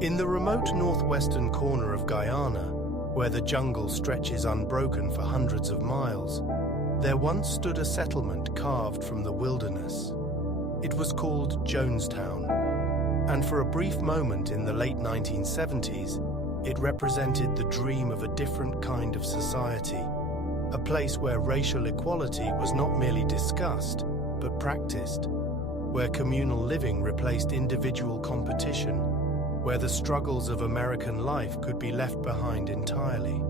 In the remote northwestern corner of Guyana, where the jungle stretches unbroken for hundreds of miles, there once stood a settlement carved from the wilderness. It was called Jonestown, and for a brief moment in the late 1970s, it represented the dream of a different kind of society, a place where racial equality was not merely discussed, but practiced, where communal living replaced individual competition, where the struggles of American life could be left behind entirely.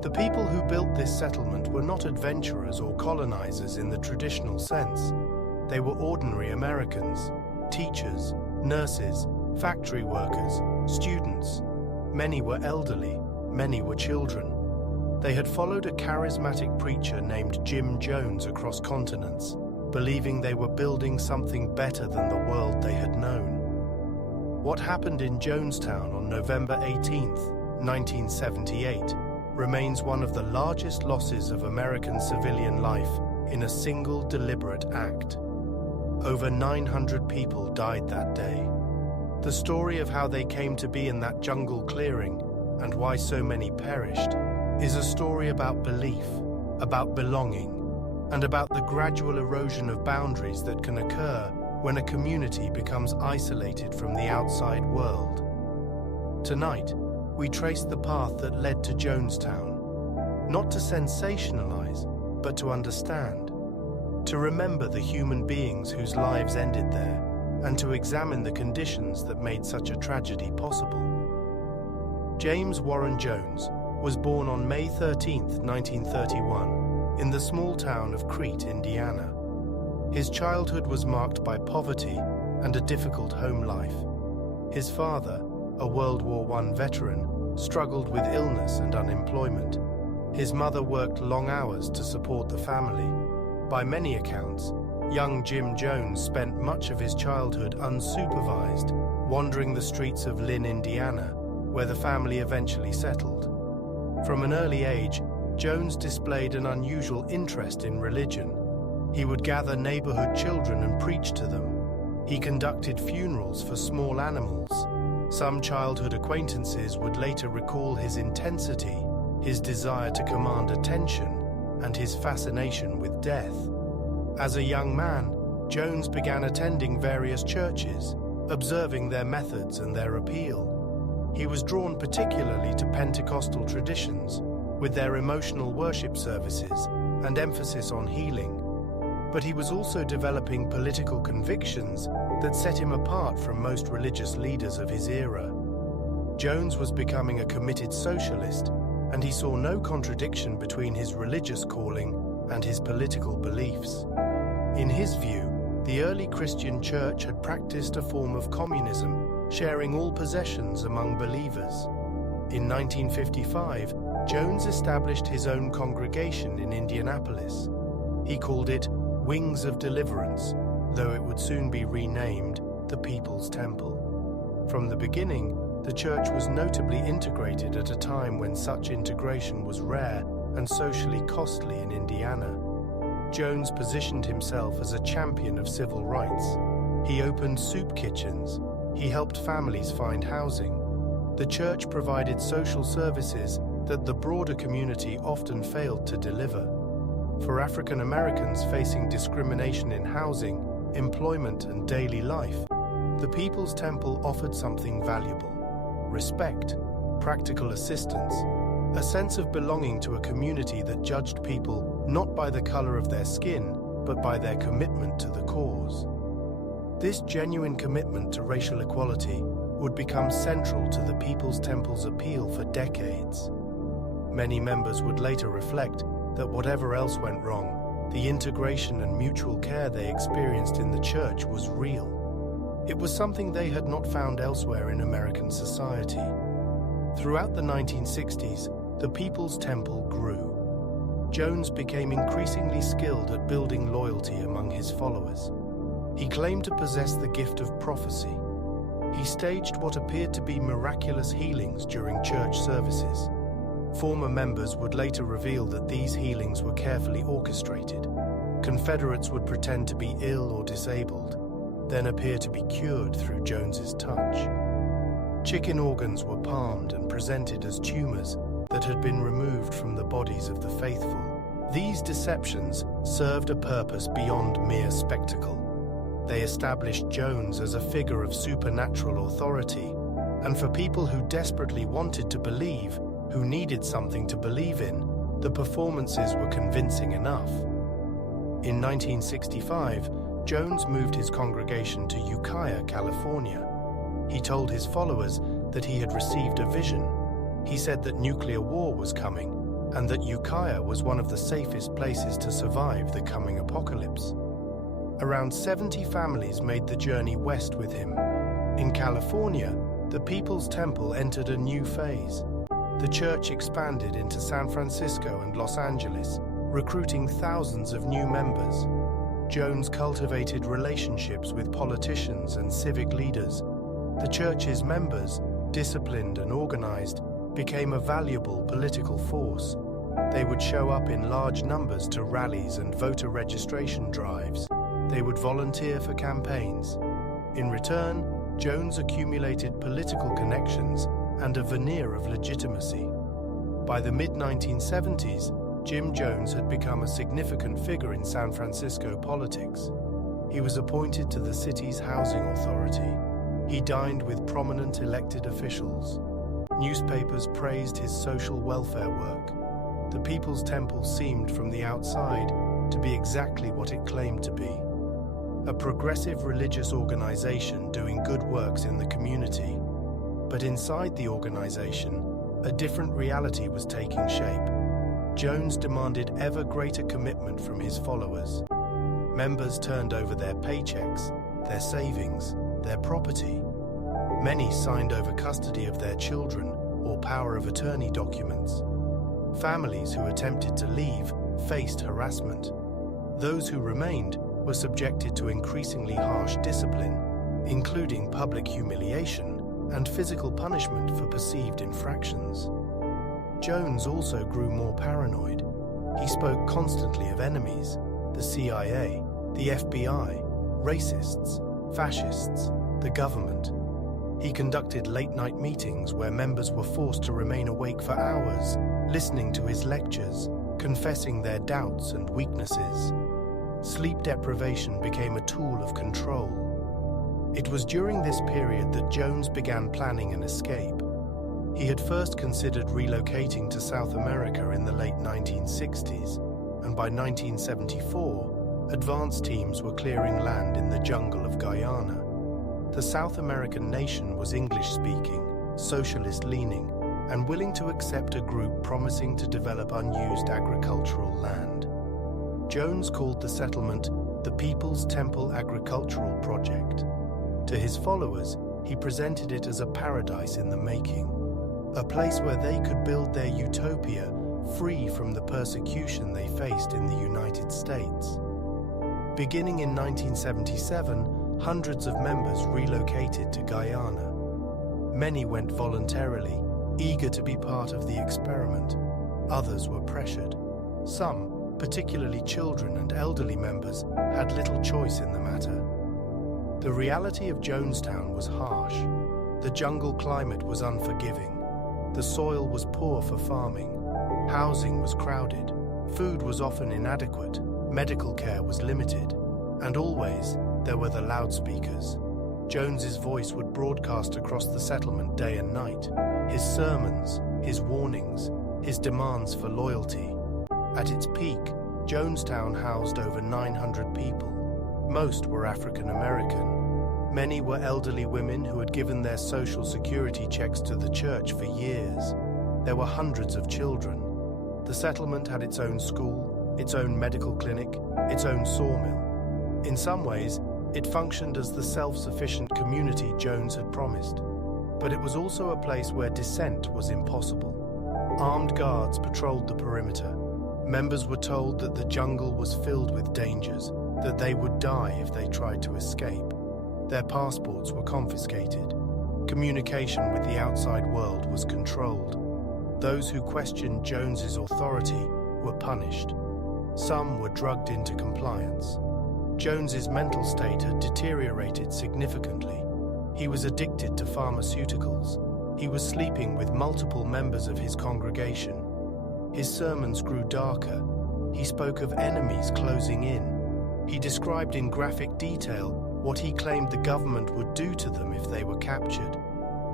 The people who built this settlement were not adventurers or colonizers in the traditional sense. They were ordinary Americans, teachers, nurses, factory workers, students. Many were elderly, many were children. They had followed a charismatic preacher named Jim Jones across continents, believing they were building something better than the world they had known. What happened in Jonestown on November 18, 1978, remains one of the largest losses of American civilian life in a single deliberate act. Over 900 people died that day. The story of how they came to be in that jungle clearing and why so many perished is a story about belief, about belonging, and about the gradual erosion of boundaries that can occur when a community becomes isolated from the outside world. Tonight, we trace the path that led to Jonestown, not to sensationalize, but to understand, to remember the human beings whose lives ended there, and to examine the conditions that made such a tragedy possible. James Warren Jones was born on May 13, 1931, in the small town of Crete, Indiana. His childhood was marked by poverty and a difficult home life. His father, a World War I veteran, struggled with illness and unemployment. His mother worked long hours to support the family. By many accounts, young Jim Jones spent much of his childhood unsupervised, wandering the streets of Lynn, Indiana, where the family eventually settled. From an early age, Jones displayed an unusual interest in religion. He would gather neighborhood children and preach to them. He conducted funerals for small animals. Some childhood acquaintances would later recall his intensity, his desire to command attention, and his fascination with death. As a young man, Jones began attending various churches, observing their methods and their appeal. He was drawn particularly to Pentecostal traditions, with their emotional worship services and emphasis on healing. But he was also developing political convictions that set him apart from most religious leaders of his era. Jones was becoming a committed socialist, and he saw no contradiction between his religious calling and his political beliefs. In his view, the early Christian church had practiced a form of communism, sharing all possessions among believers. In 1955, Jones established his own congregation in Indianapolis. He called it Wings of Deliverance, though it would soon be renamed the People's Temple. From the beginning, the church was notably integrated at a time when such integration was rare and socially costly in Indiana. Jones positioned himself as a champion of civil rights. He opened soup kitchens. He helped families find housing. The church provided social services that the broader community often failed to deliver. For African Americans facing discrimination in housing, employment, and daily life, the People's Temple offered something valuable: respect, practical assistance, a sense of belonging to a community that judged people not by the color of their skin, but by their commitment to the cause. This genuine commitment to racial equality would become central to the People's Temple's appeal for decades. Many members would later reflect that whatever else went wrong, the integration and mutual care they experienced in the church was real. It was something they had not found elsewhere in American society. Throughout the 1960s, the People's Temple grew. Jones became increasingly skilled at building loyalty among his followers. He claimed to possess the gift of prophecy. He staged what appeared to be miraculous healings during church services. Former members would later reveal that these healings were carefully orchestrated. Confederates would pretend to be ill or disabled, then appear to be cured through Jones's touch. Chicken organs were palmed and presented as tumors that had been removed from the bodies of the faithful. These deceptions served a purpose beyond mere spectacle. They established Jones as a figure of supernatural authority, and for people who desperately wanted to believe, who needed something to believe in, the performances were convincing enough. In 1965, Jones moved his congregation to Ukiah, California. He told his followers that he had received a vision. He said that nuclear war was coming, and that Ukiah was one of the safest places to survive the coming apocalypse. Around 70 families made the journey west with him. In California, the People's Temple entered a new phase. The church expanded into San Francisco and Los Angeles, recruiting thousands of new members. Jones cultivated relationships with politicians and civic leaders. The church's members, disciplined and organized, became a valuable political force. They would show up in large numbers to rallies and voter registration drives. They would volunteer for campaigns. In return, Jones accumulated political connections and a veneer of legitimacy. By the mid-1970s, Jim Jones had become a significant figure in San Francisco politics. He was appointed to the city's housing authority. He dined with prominent elected officials. Newspapers praised his social welfare work. The People's Temple seemed from the outside to be exactly what it claimed to be: a progressive religious organization doing good works in the community. But inside the organization, a different reality was taking shape. Jones demanded ever greater commitment from his followers. Members turned over their paychecks, their savings, their property. Many signed over custody of their children or power of attorney documents. Families who attempted to leave faced harassment. Those who remained were subjected to increasingly harsh discipline, including public humiliation and physical punishment for perceived infractions. Jones also grew more paranoid. He spoke constantly of enemies: the CIA, the FBI, racists, fascists, the government. He conducted late-night meetings where members were forced to remain awake for hours, listening to his lectures, confessing their doubts and weaknesses. Sleep deprivation became a tool of control. It was during this period that Jones began planning an escape. He had first considered relocating to South America in the late 1960s, and by 1974, advance teams were clearing land in the jungle of Guyana. The South American nation was English-speaking, socialist-leaning, and willing to accept a group promising to develop unused agricultural land. Jones called the settlement the People's Temple Agricultural Project. To his followers, he presented it as a paradise in the making, a place where they could build their utopia free from the persecution they faced in the United States. Beginning in 1977, hundreds of members relocated to Guyana. Many went voluntarily, eager to be part of the experiment. Others were pressured. Some, particularly children and elderly members, had little choice in the matter. The reality of Jonestown was harsh. The jungle climate was unforgiving. The soil was poor for farming. Housing was crowded. Food was often inadequate. Medical care was limited. And always, there were the loudspeakers. Jones's voice would broadcast across the settlement day and night. His sermons, his warnings, his demands for loyalty. At its peak, Jonestown housed over 900 people. Most were African American. Many were elderly women who had given their Social Security checks to the church for years. There were hundreds of children. The settlement had its own school, its own medical clinic, its own sawmill. In some ways, it functioned as the self-sufficient community Jones had promised. But it was also a place where dissent was impossible. Armed guards patrolled the perimeter. Members were told that the jungle was filled with dangers, that they would die if they tried to escape. Their passports were confiscated. Communication with the outside world was controlled. Those who questioned Jones's authority were punished. Some were drugged into compliance. Jones's mental state had deteriorated significantly. He was addicted to pharmaceuticals. He was sleeping with multiple members of his congregation. His sermons grew darker. He spoke of enemies closing in. He described in graphic detail what he claimed the government would do to them if they were captured.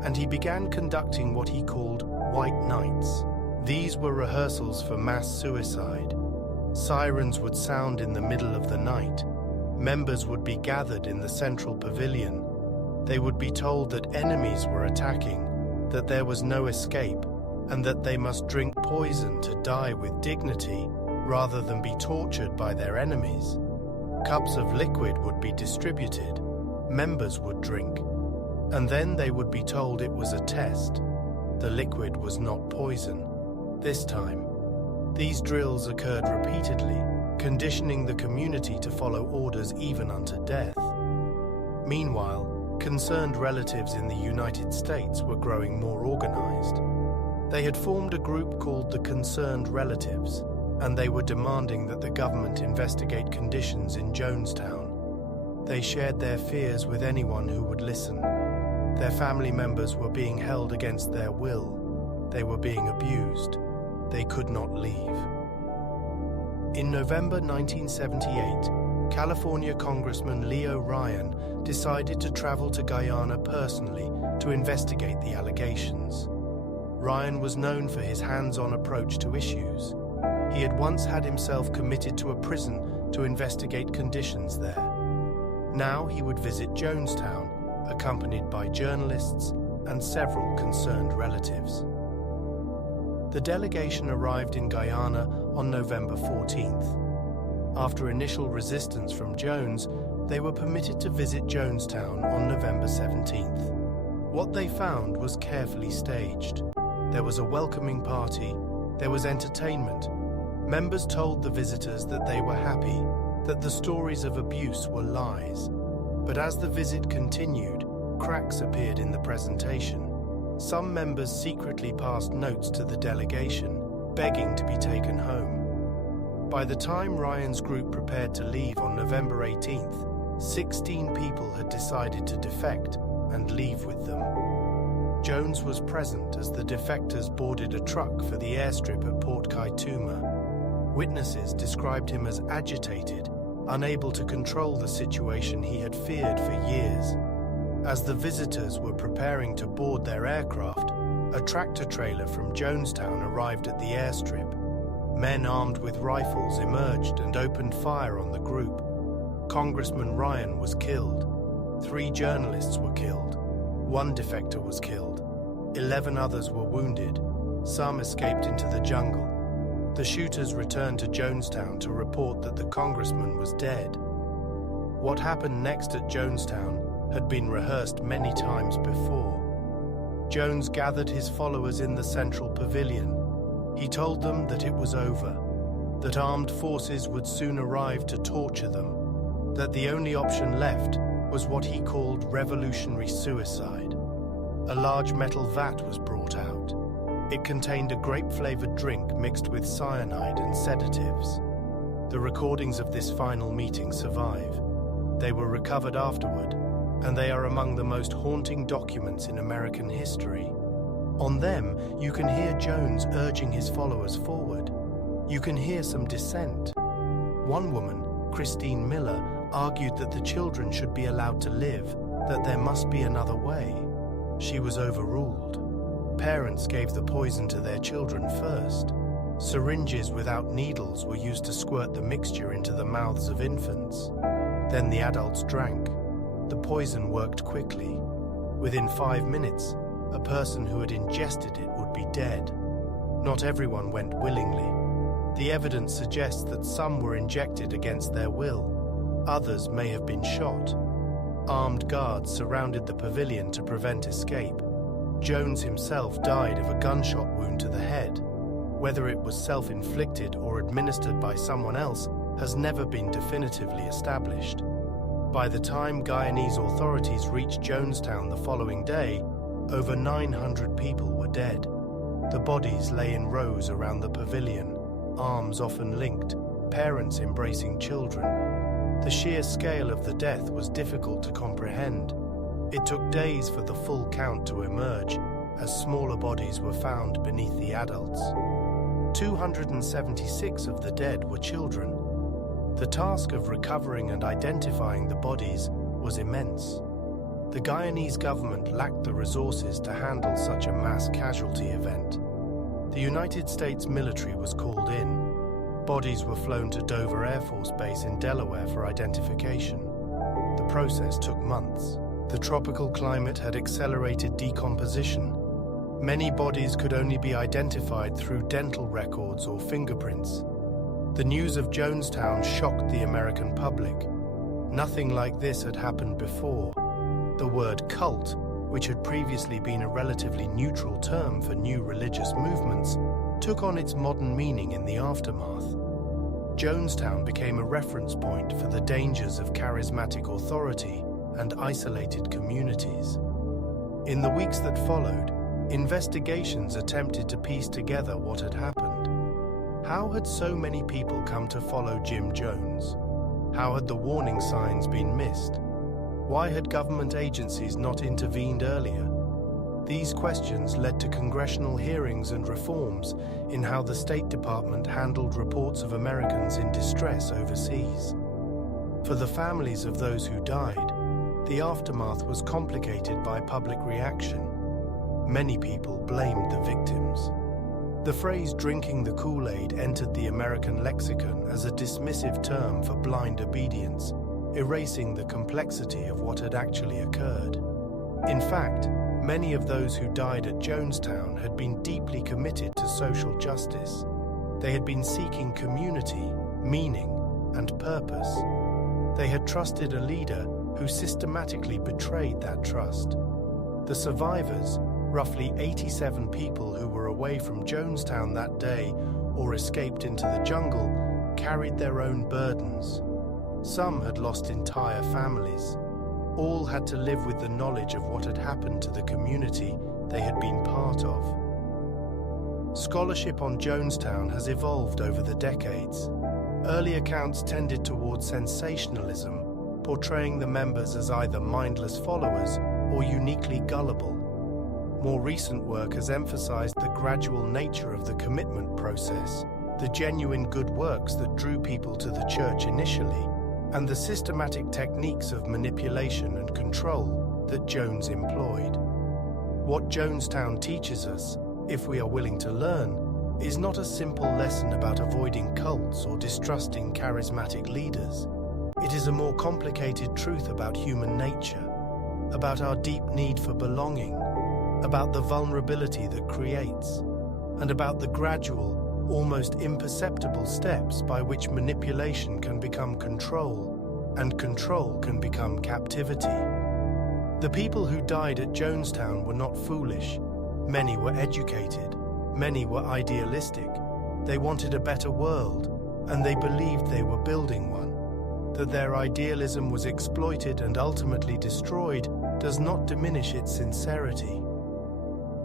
And he began conducting what he called white nights. These were rehearsals for mass suicide. Sirens would sound in the middle of the night. Members would be gathered in the central pavilion. They would be told that enemies were attacking, that there was no escape, and that they must drink poison to die with dignity rather than be tortured by their enemies. Cups of liquid would be distributed. Members would drink. And then they would be told it was a test. The liquid was not poison. This time, these drills occurred repeatedly, conditioning the community to follow orders even unto death. Meanwhile, concerned relatives in the United States were growing more organized. They had formed a group called the Concerned Relatives, and they were demanding that the government investigate conditions in Jonestown. They shared their fears with anyone who would listen. Their family members were being held against their will. They were being abused. They could not leave. In November 1978, California Congressman Leo Ryan decided to travel to Guyana personally to investigate the allegations. Ryan was known for his hands-on approach to issues. He had once had himself committed to a prison to investigate conditions there. Now he would visit Jonestown, accompanied by journalists and several concerned relatives. The delegation arrived in Guyana on November 14th. After initial resistance from Jones, they were permitted to visit Jonestown on November 17th. What they found was carefully staged. There was a welcoming party. There was entertainment. Members told the visitors that they were happy, that the stories of abuse were lies. But as the visit continued, cracks appeared in the presentation. Some members secretly passed notes to the delegation, begging to be taken home. By the time Ryan's group prepared to leave on November 18th, 16 people had decided to defect and leave with them. Jones was present as the defectors boarded a truck for the airstrip at Port Kaituma. Witnesses described him as agitated, unable to control the situation he had feared for years. As the visitors were preparing to board their aircraft, a tractor-trailer from Jonestown arrived at the airstrip. Men armed with rifles emerged and opened fire on the group. Congressman Ryan was killed. 3 journalists were killed. 1 defector was killed. 11 others were wounded. Some escaped into the jungle. The shooters returned to Jonestown to report that the congressman was dead. What happened next at Jonestown had been rehearsed many times before. Jones gathered his followers in the central pavilion. He told them that it was over, that armed forces would soon arrive to torture them, that the only option left was what he called revolutionary suicide. A large metal vat was brought out. It contained a grape-flavored drink mixed with cyanide and sedatives. The recordings of this final meeting survive. They were recovered afterward, and they are among the most haunting documents in American history. On them, you can hear Jones urging his followers forward. You can hear some dissent. One woman, Christine Miller, argued that the children should be allowed to live, that there must be another way. She was overruled. Parents gave the poison to their children first. Syringes without needles were used to squirt the mixture into the mouths of infants. Then the adults drank. The poison worked quickly. Within 5 minutes, a person who had ingested it would be dead. Not everyone went willingly. The evidence suggests that some were injected against their will. Others may have been shot. Armed guards surrounded the pavilion to prevent escape. Jones himself died of a gunshot wound to the head. Whether it was self-inflicted or administered by someone else has never been definitively established. By the time Guyanese authorities reached Jonestown the following day, over 900 people were dead. The bodies lay in rows around the pavilion, arms often linked, parents embracing children. The sheer scale of the death was difficult to comprehend. It took days for the full count to emerge, as smaller bodies were found beneath the adults. 276 of the dead were children. The task of recovering and identifying the bodies was immense. The Guyanese government lacked the resources to handle such a mass casualty event. The United States military was called in. Bodies were flown to Dover Air Force Base in Delaware for identification. The process took months. The tropical climate had accelerated decomposition. Many bodies could only be identified through dental records or fingerprints. The news of Jonestown shocked the American public. Nothing like this had happened before. The word cult, which had previously been a relatively neutral term for new religious movements, took on its modern meaning in the aftermath. Jonestown became a reference point for the dangers of charismatic authority and isolated communities. In the weeks that followed, investigations attempted to piece together what had happened. How had so many people come to follow Jim Jones? How had the warning signs been missed? Why had government agencies not intervened earlier? These questions led to congressional hearings and reforms in how the State Department handled reports of Americans in distress overseas. For the families of those who died, the aftermath was complicated by public reaction. Many people blamed the victims. The phrase "drinking the Kool-Aid" entered the American lexicon as a dismissive term for blind obedience, erasing the complexity of what had actually occurred. In fact, many of those who died at Jonestown had been deeply committed to social justice. They had been seeking community, meaning, and purpose. They had trusted a leader who systematically betrayed that trust. The survivors, roughly 87 people who were away from Jonestown that day or escaped into the jungle, carried their own burdens. Some had lost entire families. All had to live with the knowledge of what had happened to the community they had been part of. Scholarship on Jonestown has evolved over the decades. Early accounts tended towards sensationalism, portraying the members as either mindless followers or uniquely gullible. More recent work has emphasized the gradual nature of the commitment process, the genuine good works that drew people to the church initially, and the systematic techniques of manipulation and control that Jones employed. What Jonestown teaches us, if we are willing to learn, is not a simple lesson about avoiding cults or distrusting charismatic leaders. It is a more complicated truth about human nature, about our deep need for belonging, about the vulnerability that creates, and about the gradual, almost imperceptible steps by which manipulation can become control, and control can become captivity. The people who died at Jonestown were not foolish. Many were educated. Many were idealistic. They wanted a better world, and they believed they were building one. That their idealism was exploited and ultimately destroyed does not diminish its sincerity.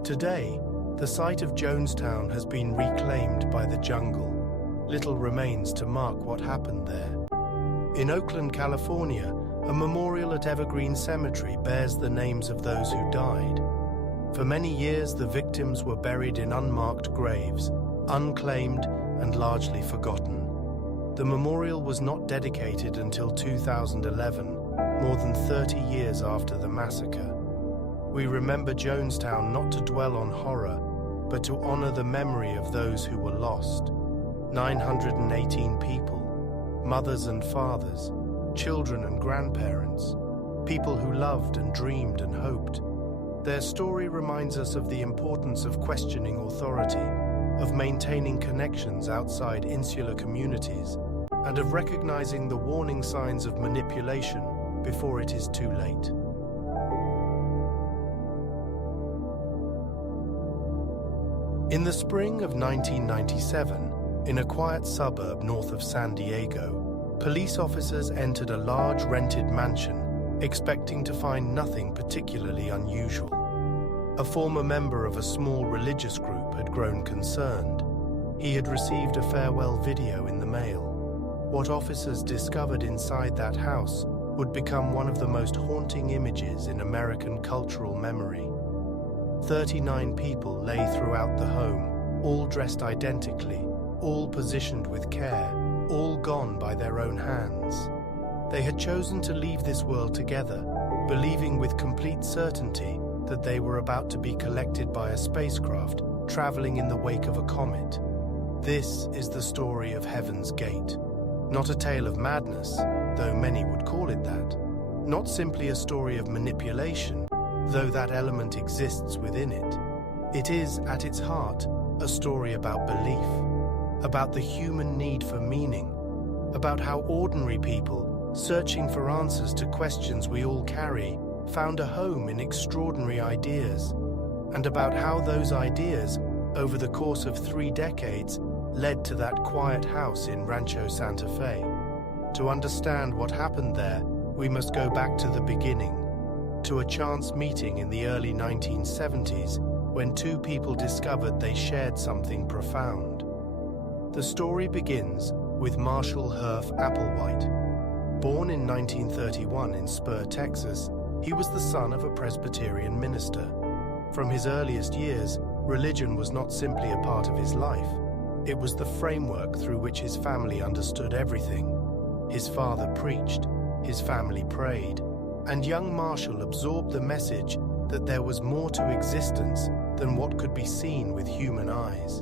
Today, the site of Jonestown has been reclaimed by the jungle. Little remains to mark what happened there. In Oakland, California, a memorial at Evergreen Cemetery bears the names of those who died. For many years, the victims were buried in unmarked graves, unclaimed and largely forgotten. The memorial was not dedicated until 2011, more than 30 years after the massacre. We remember Jonestown not to dwell on horror, but to honor the memory of those who were lost. 918 people, mothers and fathers, children and grandparents, people who loved and dreamed and hoped. Their story reminds us of the importance of questioning authority, of maintaining connections outside insular communities, and of recognizing the warning signs of manipulation before it is too late. In the spring of 1997, in a quiet suburb north of San Diego, police officers entered a large rented mansion, expecting to find nothing particularly unusual. A former member of a small religious group had grown concerned. He had received a farewell video in the mail. What officers discovered inside that house would become one of the most haunting images in American cultural memory. 39 people lay throughout the home, all dressed identically, all positioned with care, all gone by their own hands. They had chosen to leave this world together, believing with complete certainty that they were about to be collected by a spacecraft traveling in the wake of a comet. This is the story of Heaven's Gate. Not a tale of madness, though many would call it that. Not simply a story of manipulation, though that element exists within it. It is, at its heart, a story about belief, about the human need for meaning, about how ordinary people, searching for answers to questions we all carry, found a home in extraordinary ideas, and about how those ideas, over the course of 3 decades, led to that quiet house in Rancho Santa Fe. To understand what happened there, we must go back to the beginning, to a chance meeting in the early 1970s when 2 people discovered they shared something profound. The story begins with Marshall Herff Applewhite. Born in 1931 in Spur, Texas, he was the son of a Presbyterian minister. From his earliest years, religion was not simply a part of his life. It was the framework through which his family understood everything. His father preached, his family prayed, and young Marshall absorbed the message that there was more to existence than what could be seen with human eyes.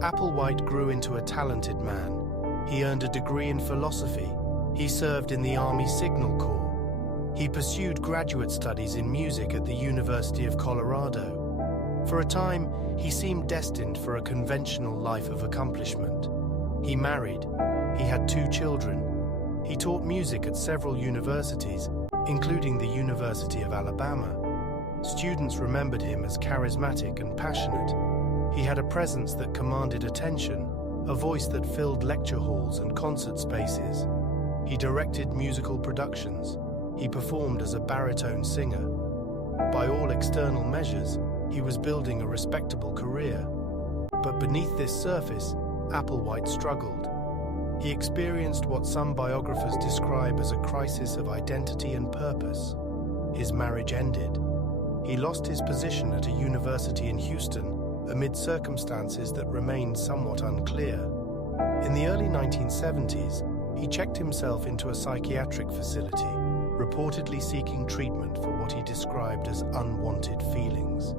Applewhite grew into a talented man. He earned a degree in philosophy. He served in the Army Signal Corps. He pursued graduate studies in music at the University of Colorado. For a time, he seemed destined for a conventional life of accomplishment. He married. He had 2 children. He taught music at several universities, including the University of Alabama. Students remembered him as charismatic and passionate. He had a presence that commanded attention, a voice that filled lecture halls and concert spaces. He directed musical productions. He performed as a baritone singer. By all external measures, he was building a respectable career. But beneath this surface, Applewhite struggled. He experienced what some biographers describe as a crisis of identity and purpose. His marriage ended. He lost his position at a university in Houston amid circumstances that remained somewhat unclear. In the early 1970s, he checked himself into a psychiatric facility, reportedly seeking treatment for what he described as unwanted feelings.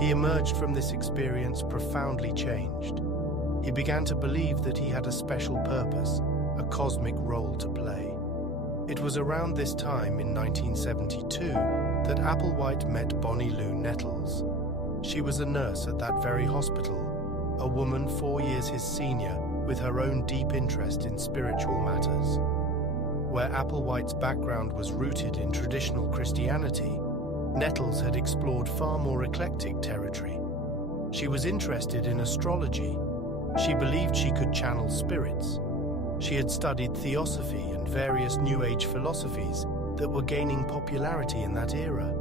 He emerged from this experience profoundly changed. He began to believe that he had a special purpose, a cosmic role to play. It was around this time in 1972 that Applewhite met Bonnie Lou Nettles. She was a nurse at that very hospital, a woman 4 years his senior with her own deep interest in spiritual matters. Where Applewhite's background was rooted in traditional Christianity, Nettles had explored far more eclectic territory. She was interested in astrology. She believed she could channel spirits. She had studied theosophy and various New Age philosophies that were gaining popularity in that era.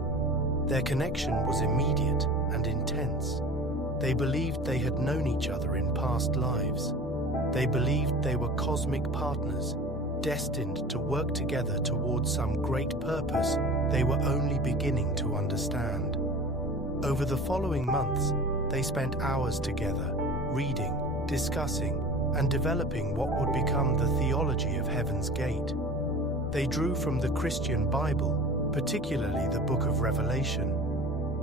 Their connection was immediate and intense. They believed they had known each other in past lives. They believed they were cosmic partners, destined to work together towards some great purpose they were only beginning to understand. Over the following months, they spent hours together, reading, discussing, and developing what would become the theology of Heaven's Gate. They drew from the Christian Bible, particularly the Book of Revelation.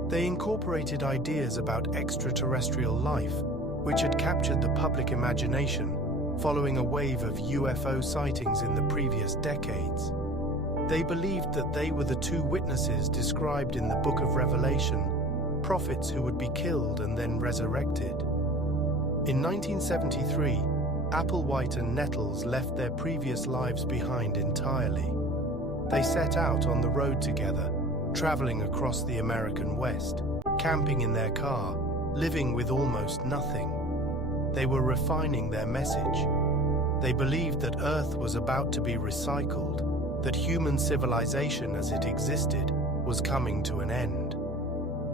They incorporated ideas about extraterrestrial life, which had captured the public imagination following a wave of UFO sightings in the previous decades. They believed that they were the 2 witnesses described in the Book of Revelation, prophets who would be killed and then resurrected. In 1973, Applewhite and Nettles left their previous lives behind entirely. They set out on the road together, traveling across the American West, camping in their car, living with almost nothing. They were refining their message. They believed that Earth was about to be recycled, that human civilization as it existed was coming to an end.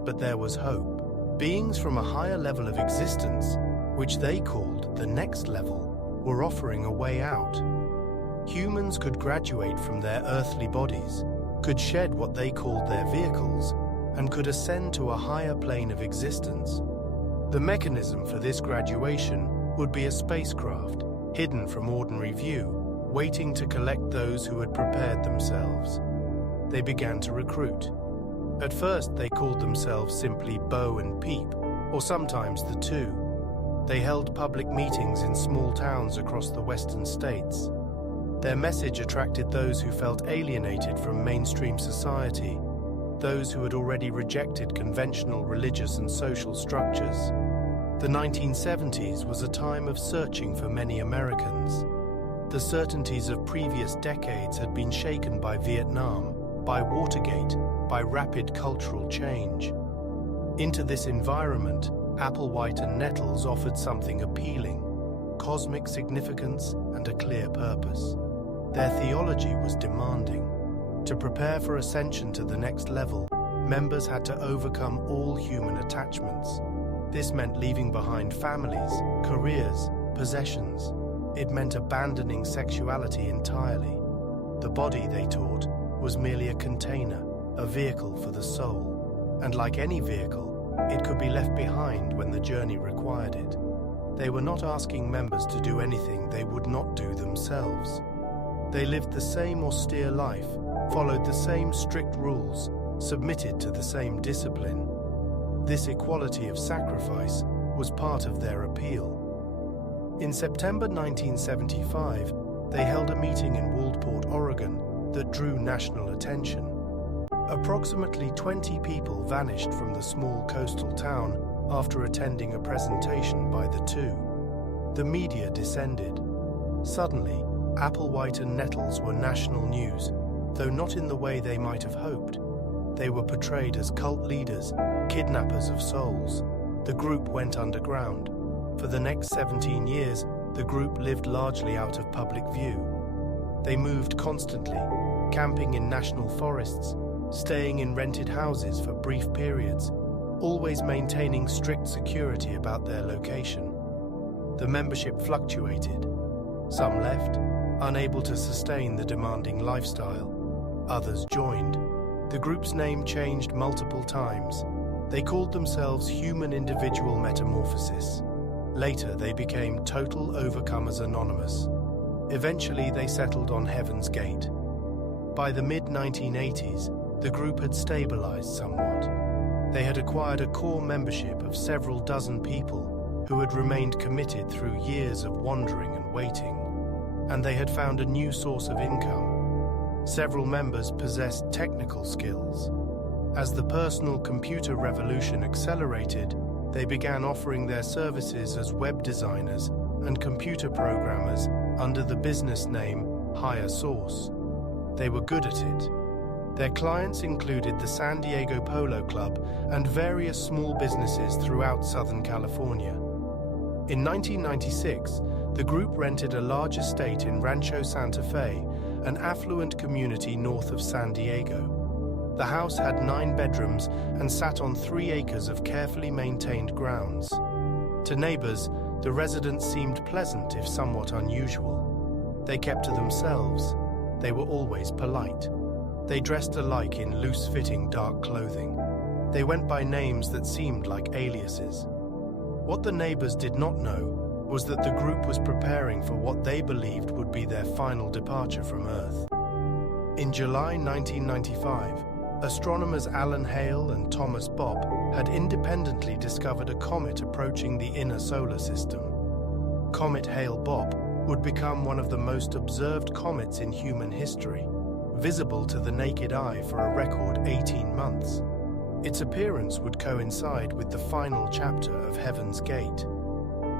But there was hope. Beings from a higher level of existence, which they called the next level, were offering a way out. Humans could graduate from their earthly bodies, could shed what they called their vehicles, and could ascend to a higher plane of existence. The mechanism for this graduation would be a spacecraft, hidden from ordinary view, waiting to collect those who had prepared themselves. They began to recruit. At first, they called themselves simply Bo and Peep, or sometimes the two. They held public meetings in small towns across the western states. Their message attracted those who felt alienated from mainstream society, those who had already rejected conventional religious and social structures. The 1970s was a time of searching for many Americans. The certainties of previous decades had been shaken by Vietnam, by Watergate, by rapid cultural change. Into this environment, Applewhite and Nettles offered something appealing: cosmic significance and a clear purpose. Their theology was demanding. To prepare for ascension to the next level, members had to overcome all human attachments. This meant leaving behind families, careers, possessions. It meant abandoning sexuality entirely. The body, they taught, was merely a container, a vehicle for the soul. And like any vehicle, it could be left behind when the journey required it. They were not asking members to do anything they would not do themselves. They lived the same austere life, followed the same strict rules, submitted to the same discipline. This equality of sacrifice was part of their appeal. In September 1975, they held a meeting in Waldport, Oregon, that drew national attention. Approximately 20 people vanished from the small coastal town after attending a presentation by the two. The media descended. Suddenly, Applewhite and Nettles were national news, though not in the way they might have hoped. They were portrayed as cult leaders, kidnappers of souls. The group went underground. For the next 17 years, the group lived largely out of public view. They moved constantly, camping in national forests, staying in rented houses for brief periods, always maintaining strict security about their location. The membership fluctuated. Some left, unable to sustain the demanding lifestyle. Others joined. The group's name changed multiple times. They called themselves Human Individual Metamorphosis. Later, they became Total Overcomers Anonymous. Eventually, they settled on Heaven's Gate. By the mid-1980s, the group had stabilized somewhat. They had acquired a core membership of several dozen people who had remained committed through years of wandering and waiting, and they had found a new source of income. Several members possessed technical skills. As the personal computer revolution accelerated, they began offering their services as web designers and computer programmers under the business name Higher Source. They were good at it. Their clients included the San Diego Polo Club and various small businesses throughout Southern California. In 1996, the group rented a large estate in Rancho Santa Fe, an affluent community north of San Diego. The house had 9 bedrooms and sat on 3 acres of carefully maintained grounds. To neighbors, the residence seemed pleasant if somewhat unusual. They kept to themselves. They were always polite. They dressed alike in loose-fitting dark clothing. They went by names that seemed like aliases. What the neighbors did not know was that the group was preparing for what they believed would be their final departure from Earth. In July 1995, astronomers Alan Hale and Thomas Bopp had independently discovered a comet approaching the inner solar system. Comet Hale-Bopp would become one of the most observed comets in human history, visible to the naked eye for a record 18 months. Its appearance would coincide with the final chapter of Heaven's Gate.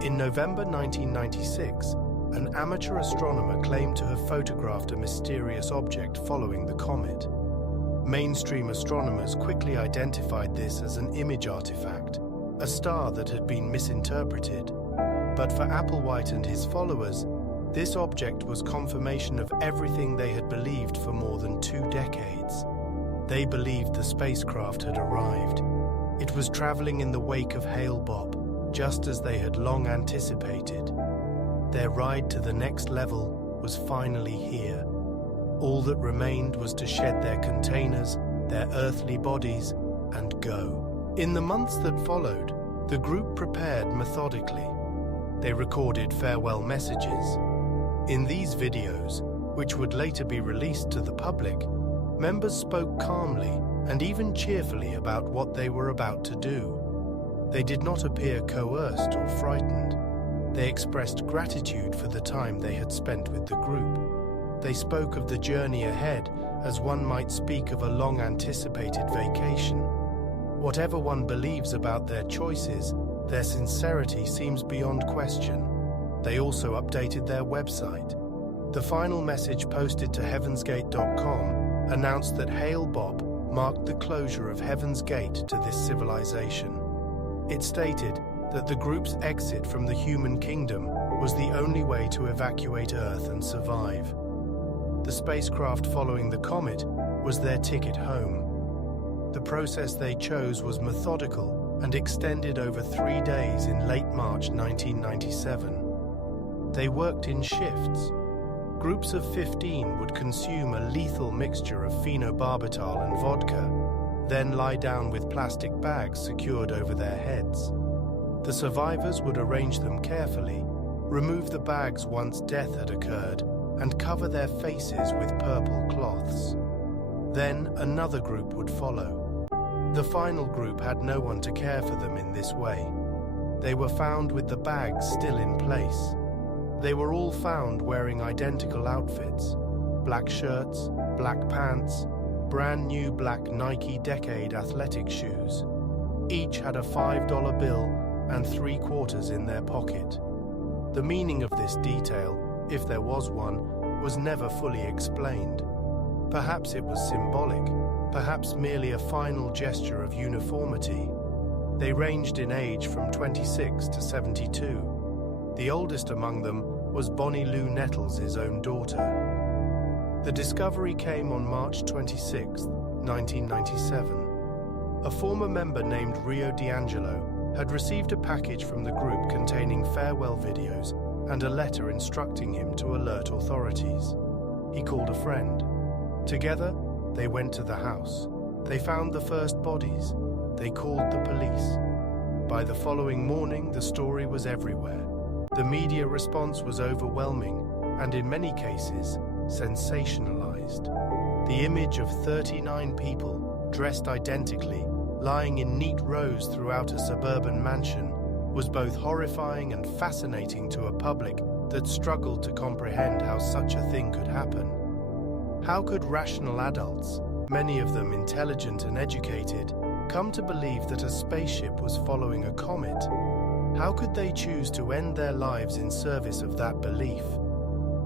In November 1996, an amateur astronomer claimed to have photographed a mysterious object following the comet. Mainstream astronomers quickly identified this as an image artifact, a star that had been misinterpreted. But for Applewhite and his followers, this object was confirmation of everything they had believed for more than 2 decades. They believed the spacecraft had arrived. It was traveling in the wake of Hale-Bopp, just as they had long anticipated. Their ride to the next level was finally here. All that remained was to shed their containers, their earthly bodies, and go. In the months that followed, the group prepared methodically. They recorded farewell messages. In these videos, which would later be released to the public, members spoke calmly and even cheerfully about what they were about to do. They did not appear coerced or frightened. They expressed gratitude for the time they had spent with the group. They spoke of the journey ahead as one might speak of a long-anticipated vacation. Whatever one believes about their choices, their sincerity seems beyond question. They also updated their website. The final message posted to heavensgate.com announced that Hale-Bopp marked the closure of Heaven's Gate to this civilization. It stated that the group's exit from the human kingdom was the only way to evacuate Earth and survive. The spacecraft following the comet was their ticket home. The process they chose was methodical and extended over 3 days in late March 1997. They worked in shifts. Groups of 15 would consume a lethal mixture of phenobarbital and vodka, then lie down with plastic bags secured over their heads. The survivors would arrange them carefully, remove the bags once death had occurred, and cover their faces with purple cloths. Then another group would follow. The final group had no one to care for them in this way. They were found with the bags still in place. They were all found wearing identical outfits: black shirts, black pants, brand new black Nike Decade athletic shoes. Each had a $5 bill and 3/4 in their pocket. The meaning of this detail, if there was one, was never fully explained. Perhaps it was symbolic, perhaps merely a final gesture of uniformity. They ranged in age from 26 to 72. The oldest among them was Bonnie Lou Nettles' own daughter. The discovery came on March 26, 1997. A former member named Rio D'Angelo had received a package from the group containing farewell videos and a letter instructing him to alert authorities. He called a friend. Together, they went to the house. They found the first bodies. They called the police. By the following morning, the story was everywhere. The media response was overwhelming and, in many cases, sensationalized. The image of 39 people, dressed identically, lying in neat rows throughout a suburban mansion, was both horrifying and fascinating to a public that struggled to comprehend how such a thing could happen. How could rational adults, many of them intelligent and educated, come to believe that a spaceship was following a comet? How could they choose to end their lives in service of that belief?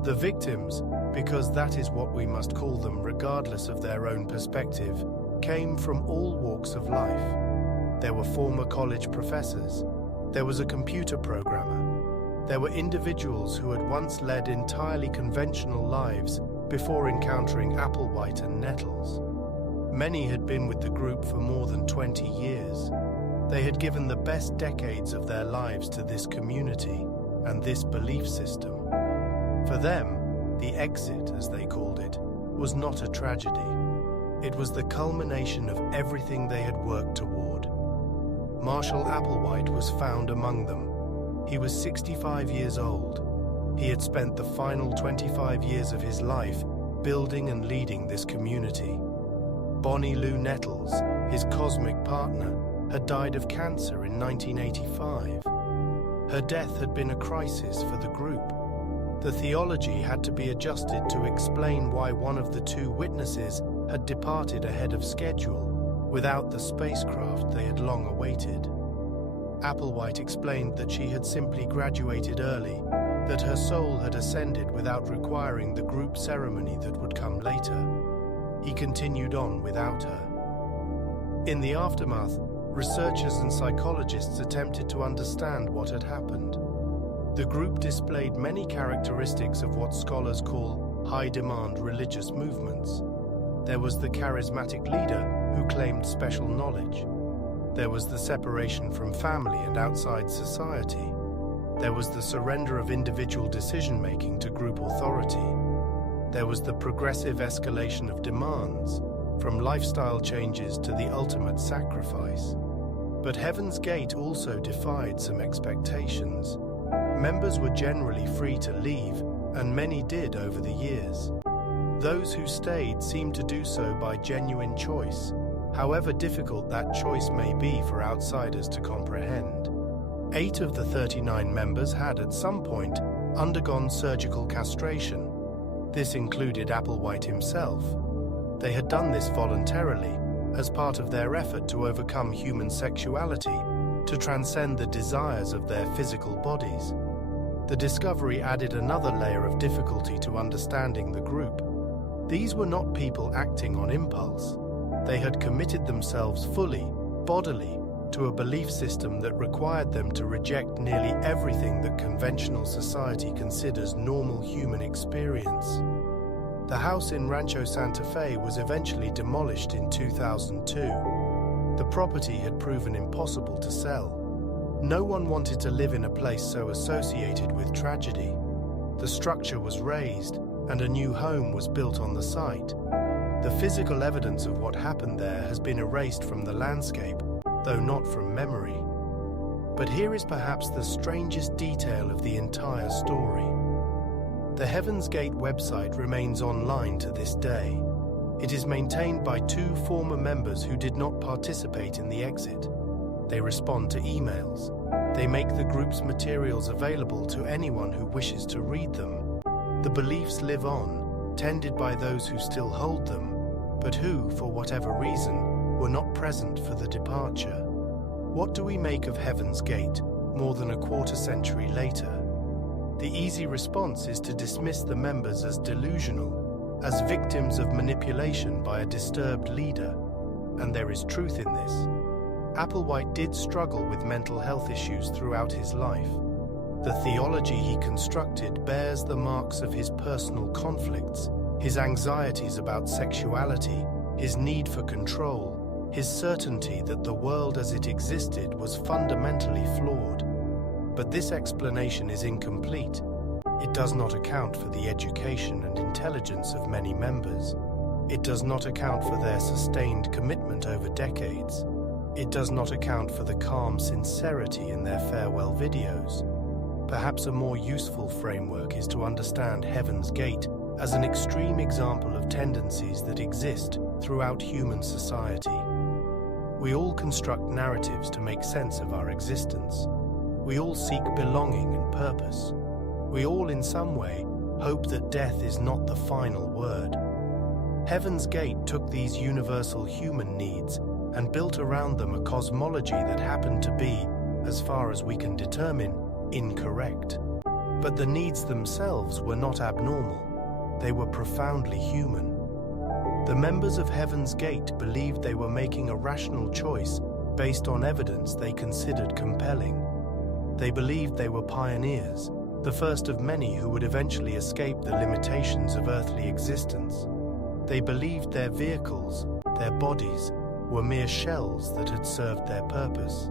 The victims, because that is what we must call them regardless of their own perspective, came from all walks of life. There were former college professors. There was a computer programmer. There were individuals who had once led entirely conventional lives before encountering Applewhite and Nettles. Many had been with the group for more than 20 years. They had given the best decades of their lives to this community and this belief system. For them, the exit, as they called it, was not a tragedy. It was the culmination of everything they had worked toward. Marshall Applewhite was found among them. He was 65 years old. He had spent the final 25 years of his life building and leading this community. Bonnie Lou Nettles, his cosmic partner, had died of cancer in 1985. Her death had been a crisis for the group. The theology had to be adjusted to explain why one of the two witnesses had departed ahead of schedule, without the spacecraft they had long awaited. Applewhite explained that she had simply graduated early, that her soul had ascended without requiring the group ceremony that would come later. He continued on without her. In the aftermath, researchers and psychologists attempted to understand what had happened. The group displayed many characteristics of what scholars call high-demand religious movements. There was the charismatic leader who claimed special knowledge. There was the separation from family and outside society. There was the surrender of individual decision-making to group authority. There was the progressive escalation of demands, from lifestyle changes to the ultimate sacrifice. But Heaven's Gate also defied some expectations. Members were generally free to leave, and many did over the years. Those who stayed seemed to do so by genuine choice, however difficult that choice may be for outsiders to comprehend. 8 of the 39 members had at some point undergone surgical castration. This included Applewhite himself. They had done this voluntarily, as part of their effort to overcome human sexuality, to transcend the desires of their physical bodies. The discovery added another layer of difficulty to understanding the group. These were not people acting on impulse. They had committed themselves fully, bodily, to a belief system that required them to reject nearly everything that conventional society considers normal human experience. The house in Rancho Santa Fe was eventually demolished in 2002. The property had proven impossible to sell. No one wanted to live in a place so associated with tragedy. The structure was razed, and a new home was built on the site. The physical evidence of what happened there has been erased from the landscape, though not from memory. But here is perhaps the strangest detail of the entire story. The Heaven's Gate website remains online to this day. It is maintained by 2 former members who did not participate in the exit. They respond to emails. They make the group's materials available to anyone who wishes to read them. The beliefs live on, tended by those who still hold them, but who, for whatever reason, were not present for the departure. What do we make of Heaven's Gate more than a quarter century later? The easy response is to dismiss the members as delusional, as victims of manipulation by a disturbed leader. And there is truth in this. Applewhite did struggle with mental health issues throughout his life. The theology he constructed bears the marks of his personal conflicts, his anxieties about sexuality, his need for control, his certainty that the world as it existed was fundamentally flawed. But this explanation is incomplete. It does not account for the education and intelligence of many members. It does not account for their sustained commitment over decades. It does not account for the calm sincerity in their farewell videos. Perhaps a more useful framework is to understand Heaven's Gate as an extreme example of tendencies that exist throughout human society. We all construct narratives to make sense of our existence. We all seek belonging and purpose. We all, in some way, hope that death is not the final word. Heaven's Gate took these universal human needs and built around them a cosmology that happened to be, as far as we can determine, incorrect. But the needs themselves were not abnormal. They were profoundly human. The members of Heaven's Gate believed they were making a rational choice based on evidence they considered compelling. They believed they were pioneers, the first of many who would eventually escape the limitations of earthly existence. They believed their vehicles, their bodies, were mere shells that had served their purpose.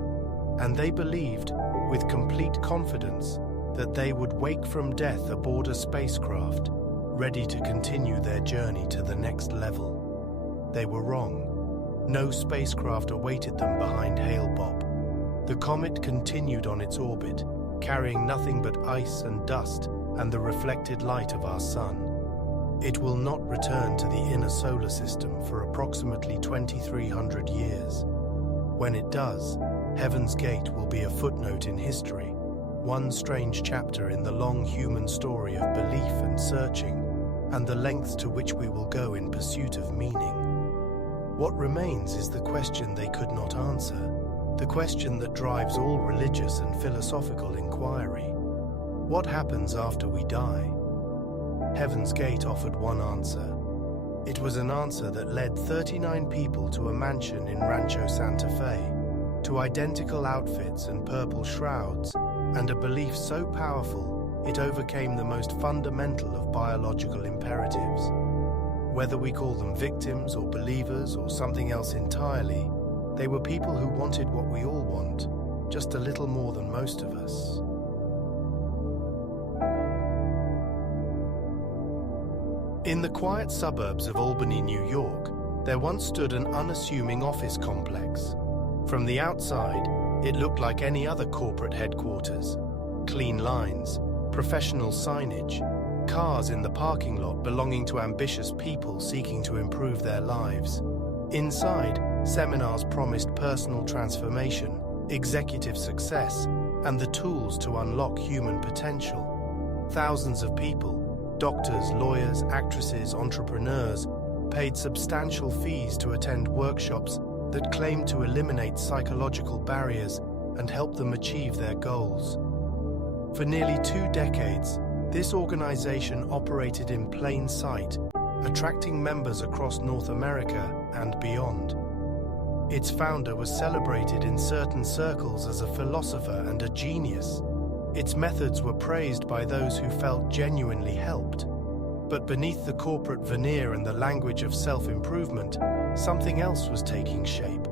And they believed, with complete confidence, that they would wake from death aboard a spacecraft, ready to continue their journey to the next level. They were wrong. No spacecraft awaited them behind Hale-Bopp. The comet continued on its orbit, carrying nothing but ice and dust and the reflected light of our sun. It will not return to the inner solar system for approximately 2,300 years. When it does, Heaven's Gate will be a footnote in history, one strange chapter in the long human story of belief and searching, and the lengths to which we will go in pursuit of meaning. What remains is the question they could not answer, the question that drives all religious and philosophical inquiry. What happens after we die? Heaven's Gate offered one answer. It was an answer that led 39 people to a mansion in Rancho Santa Fe, to identical outfits and purple shrouds, and a belief so powerful it overcame the most fundamental of biological imperatives. Whether we call them victims or believers or something else entirely, they were people who wanted what we all want, just a little more than most of us. In the quiet suburbs of Albany, New York, there once stood an unassuming office complex. From the outside, it looked like any other corporate headquarters. Clean lines, professional signage, cars in the parking lot belonging to ambitious people seeking to improve their lives. Inside, seminars promised personal transformation, executive success, and the tools to unlock human potential. Thousands of people, doctors, lawyers, actresses, entrepreneurs, paid substantial fees to attend workshops that claimed to eliminate psychological barriers and help them achieve their goals. For nearly 2 decades, this organization operated in plain sight, attracting members across North America and beyond. Its founder was celebrated in certain circles as a philosopher and a genius. Its methods were praised by those who felt genuinely helped. But beneath the corporate veneer and the language of self-improvement, something else was taking shape.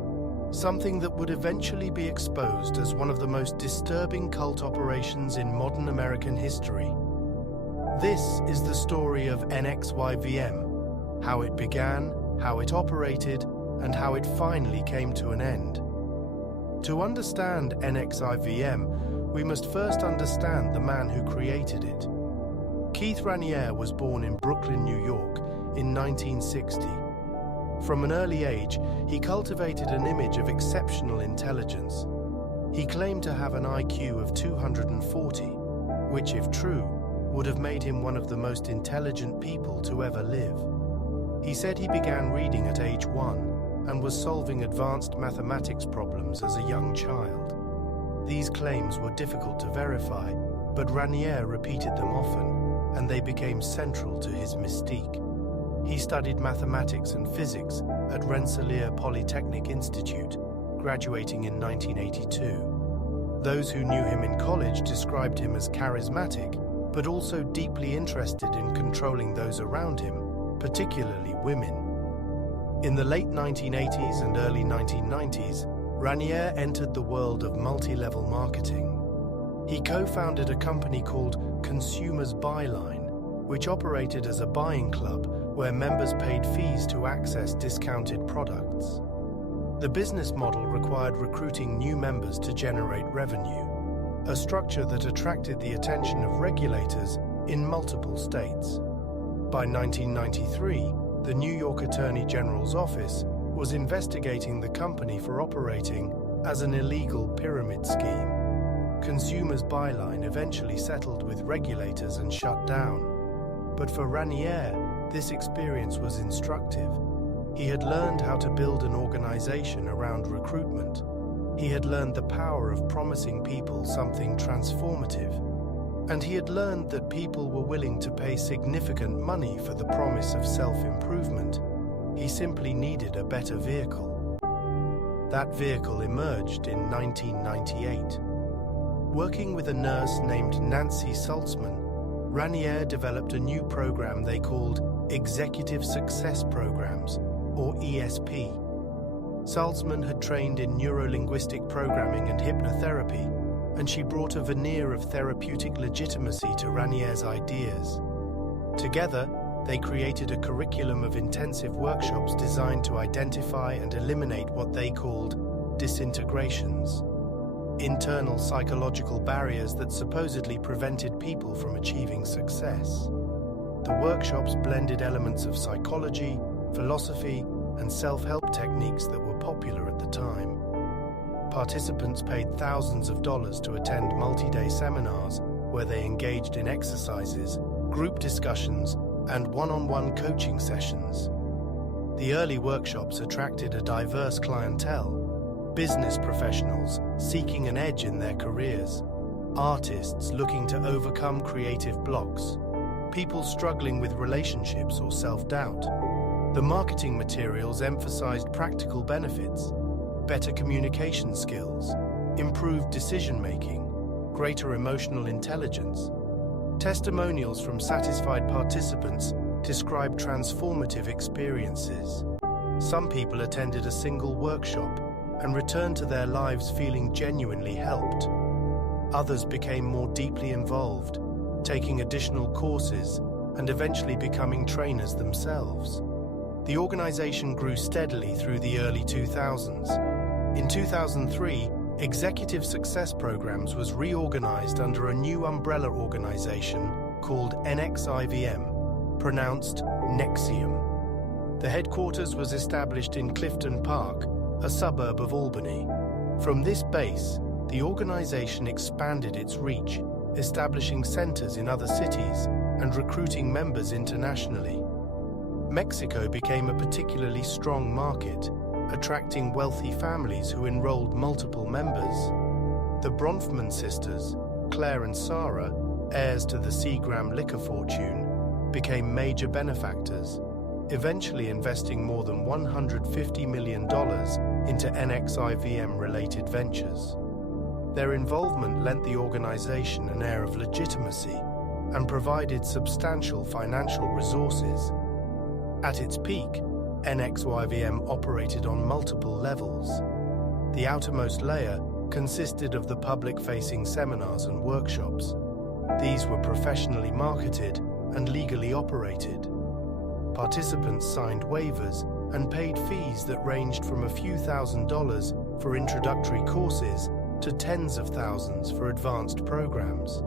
Something that would eventually be exposed as one of the most disturbing cult operations in modern American history. This is the story of NXIVM, how it began, how it operated, and how it finally came to an end. To understand NXIVM, we must first understand the man who created it. Keith Raniere was born in Brooklyn, New York, in 1960. From an early age, he cultivated an image of exceptional intelligence. He claimed to have an IQ of 240, which, if true, would have made him one of the most intelligent people to ever live. He said he began reading at age 1 and was solving advanced mathematics problems as a young child. These claims were difficult to verify, but Raniere repeated them often, and they became central to his mystique. He studied mathematics and physics at Rensselaer Polytechnic Institute, graduating in 1982. Those who knew him in college described him as charismatic, but also deeply interested in controlling those around him, particularly women. In the late 1980s and early 1990s, Raniere entered the world of multi-level marketing. He co-founded a company called Consumers Byline, which operated as a buying club where members paid fees to access discounted products. The business model required recruiting new members to generate revenue, a structure that attracted the attention of regulators in multiple states. By 1993, the New York Attorney General's office was investigating the company for operating as an illegal pyramid scheme. Consumers Byline eventually settled with regulators and shut down. But for Raniere, this experience was instructive. He had learned how to build an organization around recruitment. He had learned the power of promising people something transformative. And he had learned that people were willing to pay significant money for the promise of self-improvement. He simply needed a better vehicle. That vehicle emerged in 1998. Working with a nurse named Nancy Saltzman, Raniere developed a new program they called Executive Success Programs, or ESP. Saltzman had trained in neuro-linguistic programming and hypnotherapy, and she brought a veneer of therapeutic legitimacy to Raniere's ideas. Together, they created a curriculum of intensive workshops designed to identify and eliminate what they called disintegrations, internal psychological barriers that supposedly prevented people from achieving success. The workshops blended elements of psychology, philosophy, and self-help techniques that were popular at the time. Participants paid thousands of dollars to attend multi-day seminars where they engaged in exercises, group discussions, and one-on-one coaching sessions. The early workshops attracted a diverse clientele: business professionals seeking an edge in their careers, artists looking to overcome creative blocks, people struggling with relationships or self-doubt. The marketing materials emphasized practical benefits, better communication skills, improved decision-making, greater emotional intelligence. Testimonials from satisfied participants described transformative experiences. Some people attended a single workshop and returned to their lives feeling genuinely helped. Others became more deeply involved, taking additional courses, and eventually becoming trainers themselves. The organization grew steadily through the early 2000s. In 2003, Executive Success Programs was reorganized under a new umbrella organization called NXIVM, pronounced NXIVM. The headquarters was established in Clifton Park, a suburb of Albany. From this base, the organization expanded its reach, establishing centers in other cities and recruiting members internationally. Mexico became a particularly strong market, attracting wealthy families who enrolled multiple members. The Bronfman sisters, Claire and Sarah, heirs to the Seagram liquor fortune, became major benefactors, eventually investing more than $150 million into NXIVM-related ventures. Their involvement lent the organization an air of legitimacy and provided substantial financial resources. At its peak, NXIVM operated on multiple levels. The outermost layer consisted of the public-facing seminars and workshops. These were professionally marketed and legally operated. Participants signed waivers and paid fees that ranged from a few $1,000s for introductory courses to tens of thousands for advanced programs.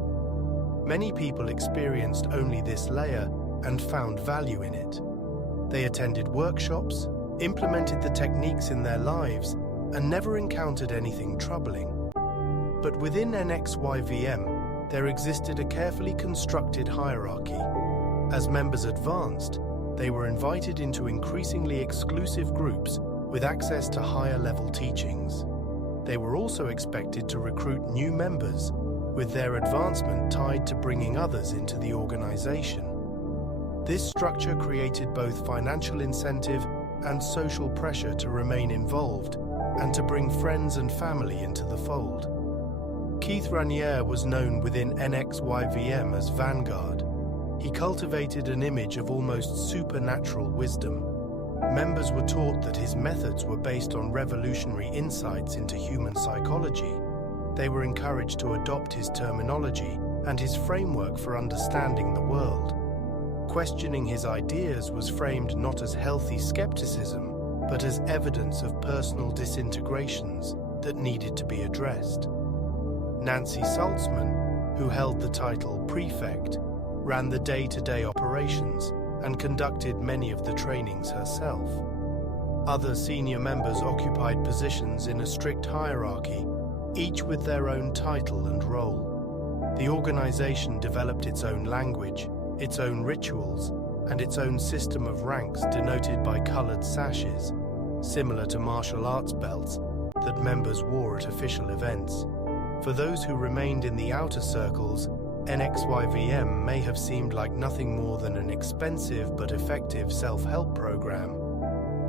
Many people experienced only this layer and found value in it. They attended workshops, implemented the techniques in their lives, and never encountered anything troubling. But within NXIVM, there existed a carefully constructed hierarchy. As members advanced, they were invited into increasingly exclusive groups with access to higher-level teachings. They were also expected to recruit new members, with their advancement tied to bringing others into the organization. This structure created both financial incentive and social pressure to remain involved and to bring friends and family into the fold. Keith Raniere was known within NXIVM as Vanguard. He cultivated an image of almost supernatural wisdom. Members were taught that his methods were based on revolutionary insights into human psychology. They were encouraged to adopt his terminology and his framework for understanding the world. Questioning his ideas was framed not as healthy skepticism, but as evidence of personal disintegrations that needed to be addressed. Nancy Saltzman, who held the title prefect, ran the day-to-day operations and conducted many of the trainings herself. Other senior members occupied positions in a strict hierarchy, each with their own title and role. The organization developed its own language, its own rituals, and its own system of ranks denoted by colored sashes, similar to martial arts belts that members wore at official events. For those who remained in the outer circles, NXIVM may have seemed like nothing more than an expensive but effective self-help program.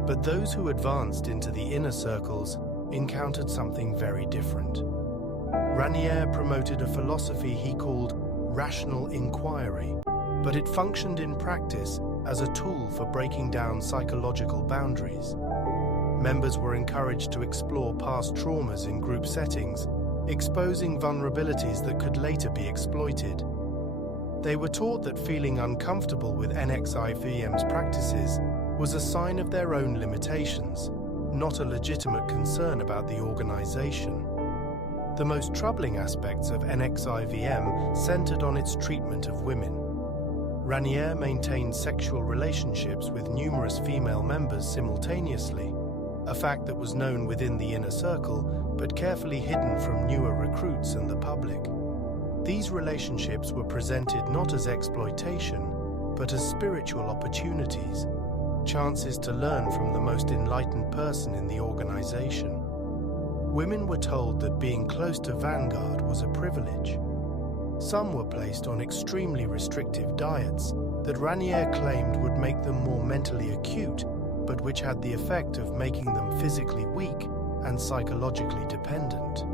But those who advanced into the inner circles encountered something very different. Raniere promoted a philosophy he called rational inquiry, but it functioned in practice as a tool for breaking down psychological boundaries. Members were encouraged to explore past traumas in group settings, exposing vulnerabilities that could later be exploited. They were taught that feeling uncomfortable with NXIVM's practices was a sign of their own limitations, not a legitimate concern about the organization. The most troubling aspects of NXIVM centered on its treatment of women. Raniere maintained sexual relationships with numerous female members simultaneously, a fact that was known within the inner circle but carefully hidden from newer recruits and the public. These relationships were presented not as exploitation, but as spiritual opportunities, chances to learn from the most enlightened person in the organization. Women were told that being close to Vanguard was a privilege. Some were placed on extremely restrictive diets that Raniere claimed would make them more mentally acute, but which had the effect of making them physically weak and psychologically dependent.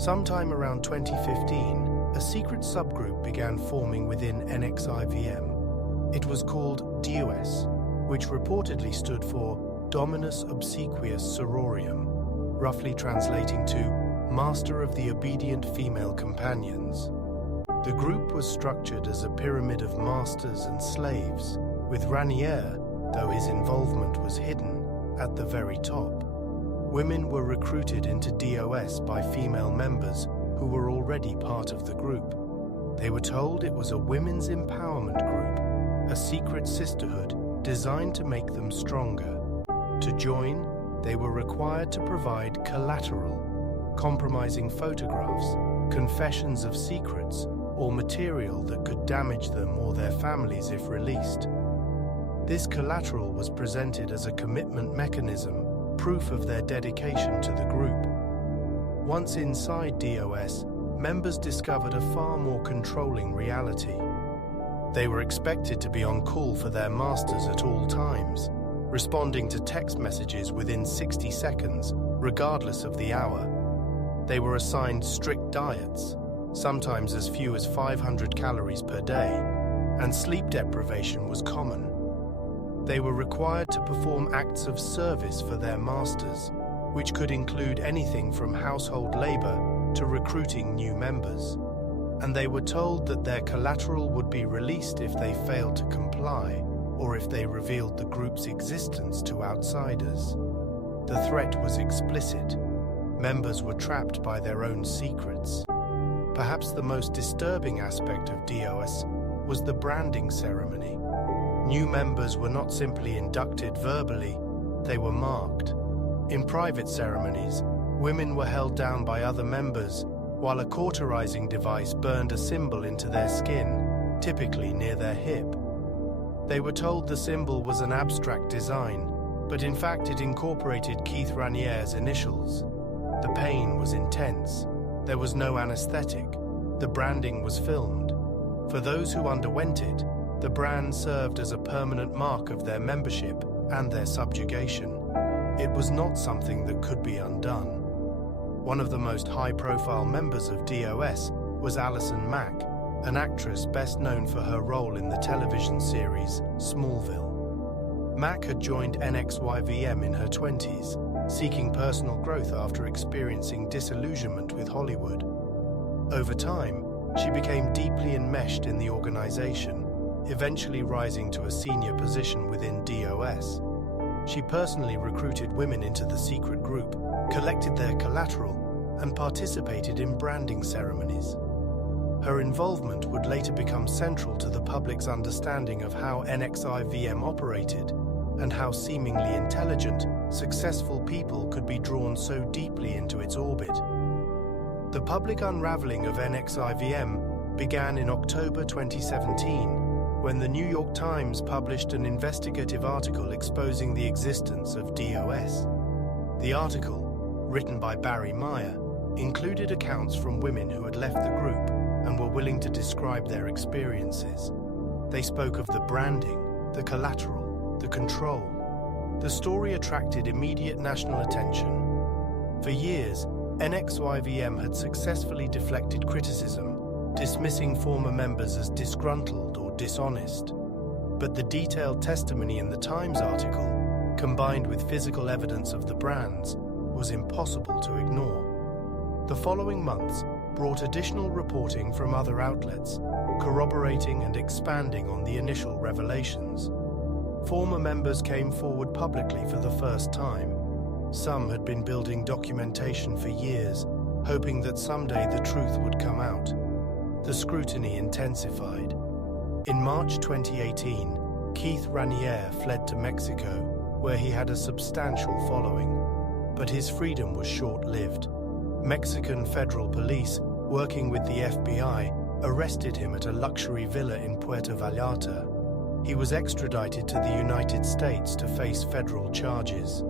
Sometime around 2015, a secret subgroup began forming within NXIVM. It was called DOS, which reportedly stood for Dominus Obsequious Sororium, roughly translating to Master of the Obedient Female Companions. The group was structured as a pyramid of masters and slaves, with Raniere, though his involvement was hidden, at the very top. Women were recruited into DOS by female members who were already part of the group. They were told it was a women's empowerment group, a secret sisterhood designed to make them stronger. To join, they were required to provide collateral, compromising photographs, confessions of secrets, or material that could damage them or their families if released. This collateral was presented as a commitment mechanism, proof of their dedication to the group. Once inside DOS, members discovered a far more controlling reality. They were expected to be on call for their masters at all times, responding to text messages within 60 seconds, regardless of the hour. They were assigned strict diets, sometimes as few as 500 calories per day, and sleep deprivation was common. They were required to perform acts of service for their masters, which could include anything from household labor to recruiting new members. And they were told that their collateral would be released if they failed to comply, or if they revealed the group's existence to outsiders. The threat was explicit. Members were trapped by their own secrets. Perhaps the most disturbing aspect of DOS was the branding ceremony. New members were not simply inducted verbally, they were marked. In private ceremonies, women were held down by other members, while a cauterizing device burned a symbol into their skin, typically near their hip. They were told the symbol was an abstract design, but in fact it incorporated Keith Raniere's initials. The pain was intense. There was no anesthetic. The branding was filmed. For those who underwent it, the brand served as a permanent mark of their membership and their subjugation. It was not something that could be undone. One of the most high-profile members of DOS was Allison Mack, an actress best known for her role in the television series Smallville. Mack had joined NXIVM in her 20s, seeking personal growth after experiencing disillusionment with Hollywood. Over time, she became deeply enmeshed in the organization, eventually rising to a senior position within DOS. She personally recruited women into the secret group, collected their collateral, and participated in branding ceremonies. Her involvement would later become central to the public's understanding of how NXIVM operated and how seemingly intelligent, successful people could be drawn so deeply into its orbit. The public unraveling of NXIVM began in October 2017, when the New York Times published an investigative article exposing the existence of DOS. The article, written by Barry Meyer, included accounts from women who had left the group and were willing to describe their experiences. They spoke of the branding, the collateral, the control. The story attracted immediate national attention. For years, NXIVM had successfully deflected criticism, dismissing former members as disgruntled or dishonest. But the detailed testimony in the Times article, combined with physical evidence of the brands, was impossible to ignore. The following months brought additional reporting from other outlets, corroborating and expanding on the initial revelations. Former members came forward publicly for the first time. Some had been building documentation for years, hoping that someday the truth would come out. The scrutiny intensified. In March 2018, Keith Raniere fled to Mexico, where he had a substantial following. But his freedom was short-lived. Mexican federal police, working with the FBI, arrested him at a luxury villa in Puerto Vallarta. He was extradited to the United States to face federal charges.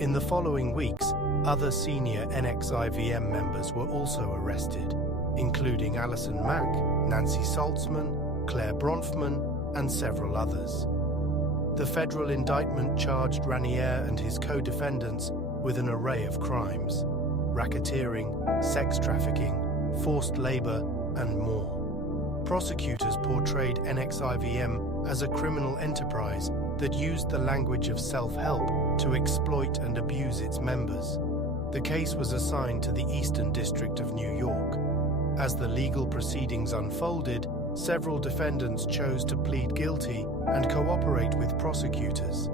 In the following weeks, other senior NXIVM members were also arrested, including Allison Mack, Nancy Saltzman, Claire Bronfman, and several others. The federal indictment charged Raniere and his co-defendants with an array of crimes: racketeering, sex trafficking, forced labor, and more. Prosecutors portrayed NXIVM as a criminal enterprise that used the language of self-help to exploit and abuse its members. The case was assigned to the Eastern District of New York. As the legal proceedings unfolded, several defendants chose to plead guilty and cooperate with prosecutors.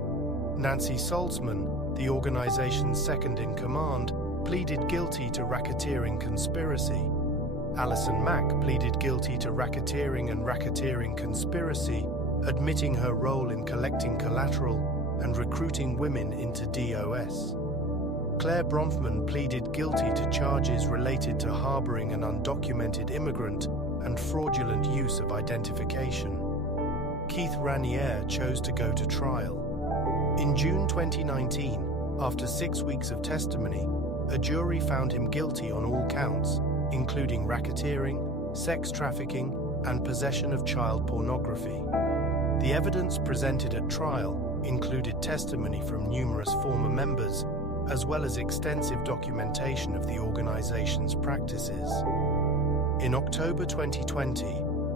Nancy Salzman, the organization's second-in-command, pleaded guilty to racketeering conspiracy. Alison Mack pleaded guilty to racketeering and racketeering conspiracy, admitting her role in collecting collateral and recruiting women into DOS. Claire Bronfman pleaded guilty to charges related to harboring an undocumented immigrant and fraudulent use of identification. Keith Raniere chose to go to trial. In June 2019, after 6 weeks of testimony, a jury found him guilty on all counts, including racketeering, sex trafficking, and possession of child pornography. The evidence presented at trial included testimony from numerous former members, as well as extensive documentation of the organization's practices. In October 2020,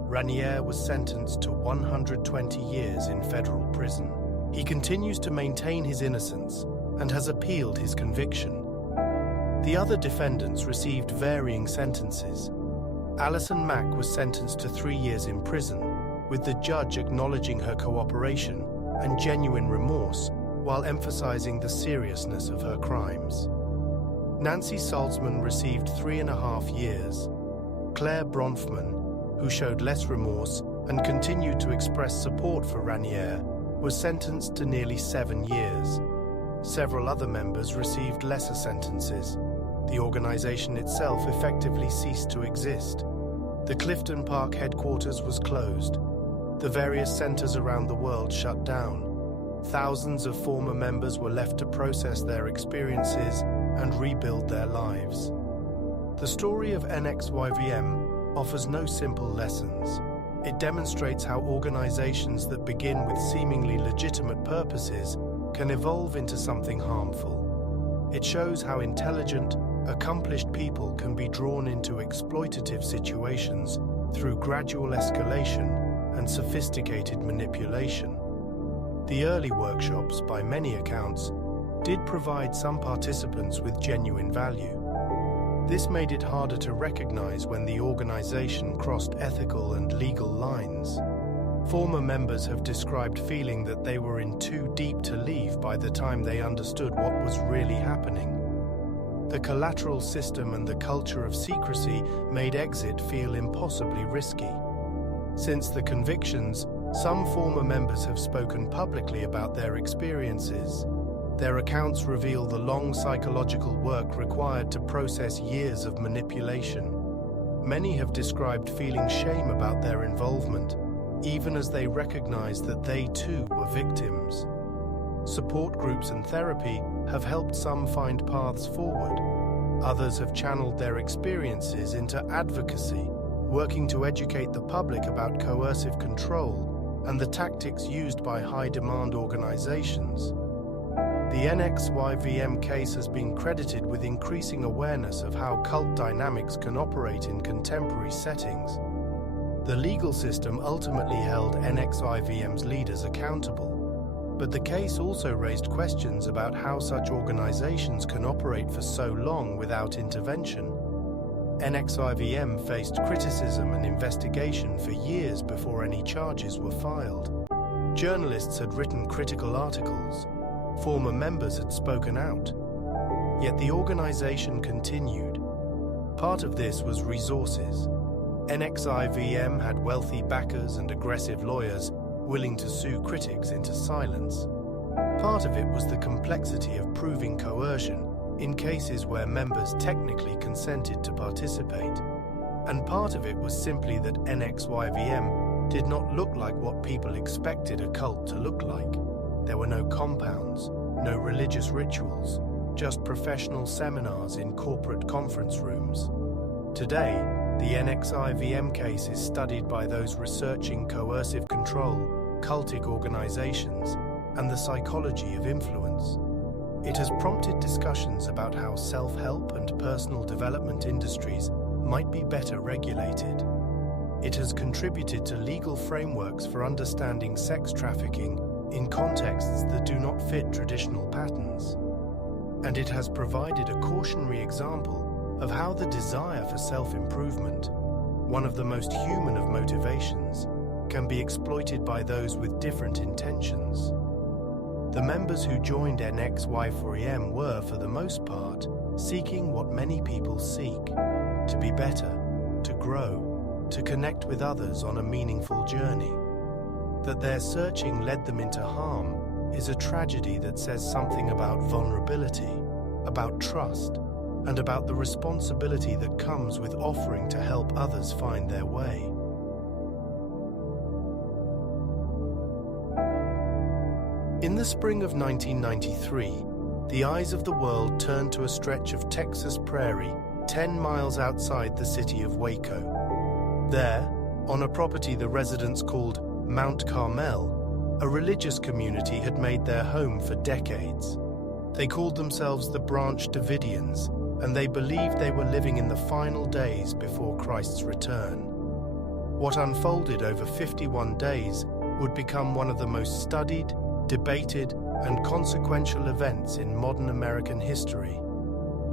Raniere was sentenced to 120 years in federal prison. He continues to maintain his innocence and has appealed his conviction. The other defendants received varying sentences. Alison Mack was sentenced to 3 years in prison, with the judge acknowledging her cooperation and genuine remorse while emphasizing the seriousness of her crimes. Nancy Salzman received 3.5 years. Claire Bronfman, who showed less remorse and continued to express support for Raniere, was sentenced to nearly 7 years. Several other members received lesser sentences. The organization itself effectively ceased to exist. The Clifton Park headquarters was closed. The various centers around the world shut down. Thousands of former members were left to process their experiences and rebuild their lives. The story of NXIVM offers no simple lessons. It demonstrates how organizations that begin with seemingly legitimate purposes can evolve into something harmful. It shows how intelligent, accomplished people can be drawn into exploitative situations through gradual escalation and sophisticated manipulation. The early workshops, by many accounts, did provide some participants with genuine value. This made it harder to recognize when the organization crossed ethical and legal lines. Former members have described feeling that they were in too deep to leave by the time they understood what was really happening. The collateral system and the culture of secrecy made exit feel impossibly risky. Since the convictions, some former members have spoken publicly about their experiences. Their accounts reveal the long psychological work required to process years of manipulation. Many have described feeling shame about their involvement, even as they recognize that they too were victims. Support groups and therapy have helped some find paths forward. Others have channeled their experiences into advocacy, working to educate the public about coercive control and the tactics used by high-demand organizations. The NXIVM case has been credited with increasing awareness of how cult dynamics can operate in contemporary settings. The legal system ultimately held NXIVM's leaders accountable, but the case also raised questions about how such organizations can operate for so long without intervention. NXIVM faced criticism and investigation for years before any charges were filed. Journalists had written critical articles. Former members had spoken out. Yet the organization continued. Part of this was resources. NXIVM had wealthy backers and aggressive lawyers willing to sue critics into silence. Part of it was the complexity of proving coercion in cases where members technically consented to participate. And part of it was simply that NXIVM did not look like what people expected a cult to look like. There were no compounds, no religious rituals, just professional seminars in corporate conference rooms. Today, the NXIVM case is studied by those researching coercive control, cultic organizations, and the psychology of influence. It has prompted discussions about how self-help and personal development industries might be better regulated. It has contributed to legal frameworks for understanding sex trafficking in contexts that do not fit traditional patterns. And it has provided a cautionary example of how the desire for self-improvement one of the most human of motivations, can be exploited by those with different intentions. The members who joined NXIVM were, for the most part, seeking what many people seek: to be better, to grow, to connect with others on a meaningful journey. That their searching led them into harm is a tragedy that says something about vulnerability, about trust, and about the responsibility that comes with offering to help others find their way. In the spring of 1993, the eyes of the world turned to a stretch of Texas prairie 10 miles outside the city of Waco. There, on a property the residents called Mount Carmel, a religious community had made their home for decades. They called themselves the Branch Davidians, and they believed they were living in the final days before Christ's return. What unfolded over 51 days would become one of the most studied, debated, and consequential events in modern American history.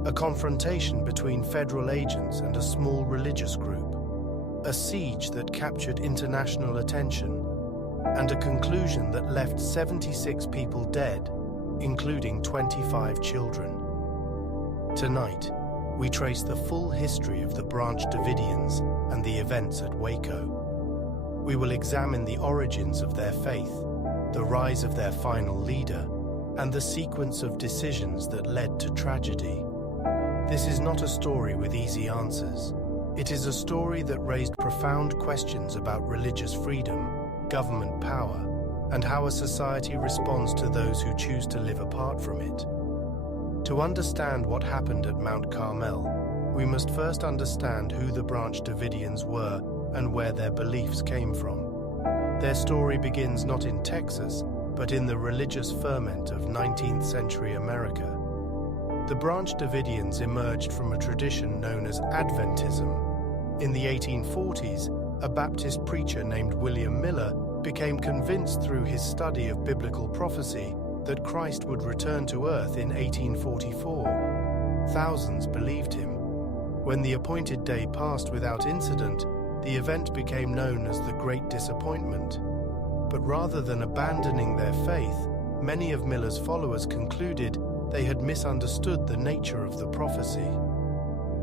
A confrontation between federal agents and a small religious group. A siege that captured international attention, and a conclusion that left 76 people dead, including 25 children. Tonight, we trace the full history of the Branch Davidians and the events at Waco. We will examine the origins of their faith, the rise of their final leader, and the sequence of decisions that led to tragedy. This is not a story with easy answers. It is a story that raised profound questions about religious freedom, government power, and how a society responds to those who choose to live apart from it. To understand what happened at Mount Carmel, we must first understand who the Branch Davidians were and where their beliefs came from. Their story begins not in Texas, but in the religious ferment of 19th century America. The Branch Davidians emerged from a tradition known as Adventism. In the 1840s, a Baptist preacher named William Miller became convinced through his study of biblical prophecy that Christ would return to earth in 1844. Thousands believed him. When the appointed day passed without incident, the event became known as the Great Disappointment. But rather than abandoning their faith, many of Miller's followers concluded they had misunderstood the nature of the prophecy.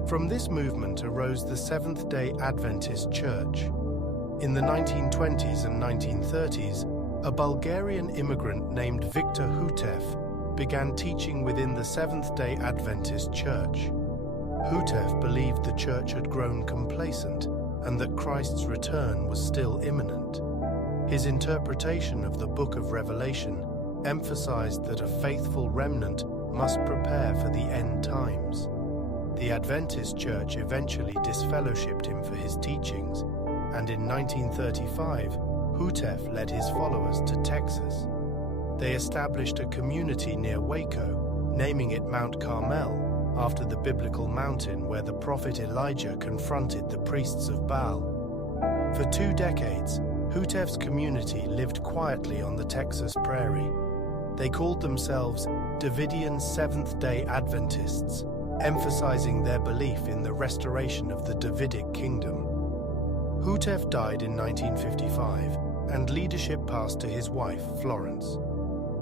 From this movement arose the Seventh-day Adventist Church. In the 1920s and 1930s, a Bulgarian immigrant named Victor Hutev began teaching within the Seventh-day Adventist Church. Hutev believed the church had grown complacent and that Christ's return was still imminent. His interpretation of the book of Revelation emphasized that a faithful remnant must prepare for the end times. The Adventist Church eventually disfellowshipped him for his teachings, and in 1935, Hutev led his followers to Texas. They established a community near Waco, naming it Mount Carmel, after the biblical mountain where the prophet Elijah confronted the priests of Baal. For 2 decades, Hutev's community lived quietly on the Texas prairie. They called themselves Davidian Seventh-day Adventists, emphasizing their belief in the restoration of the Davidic kingdom. Hutev died in 1955, and leadership passed to his wife, Florence.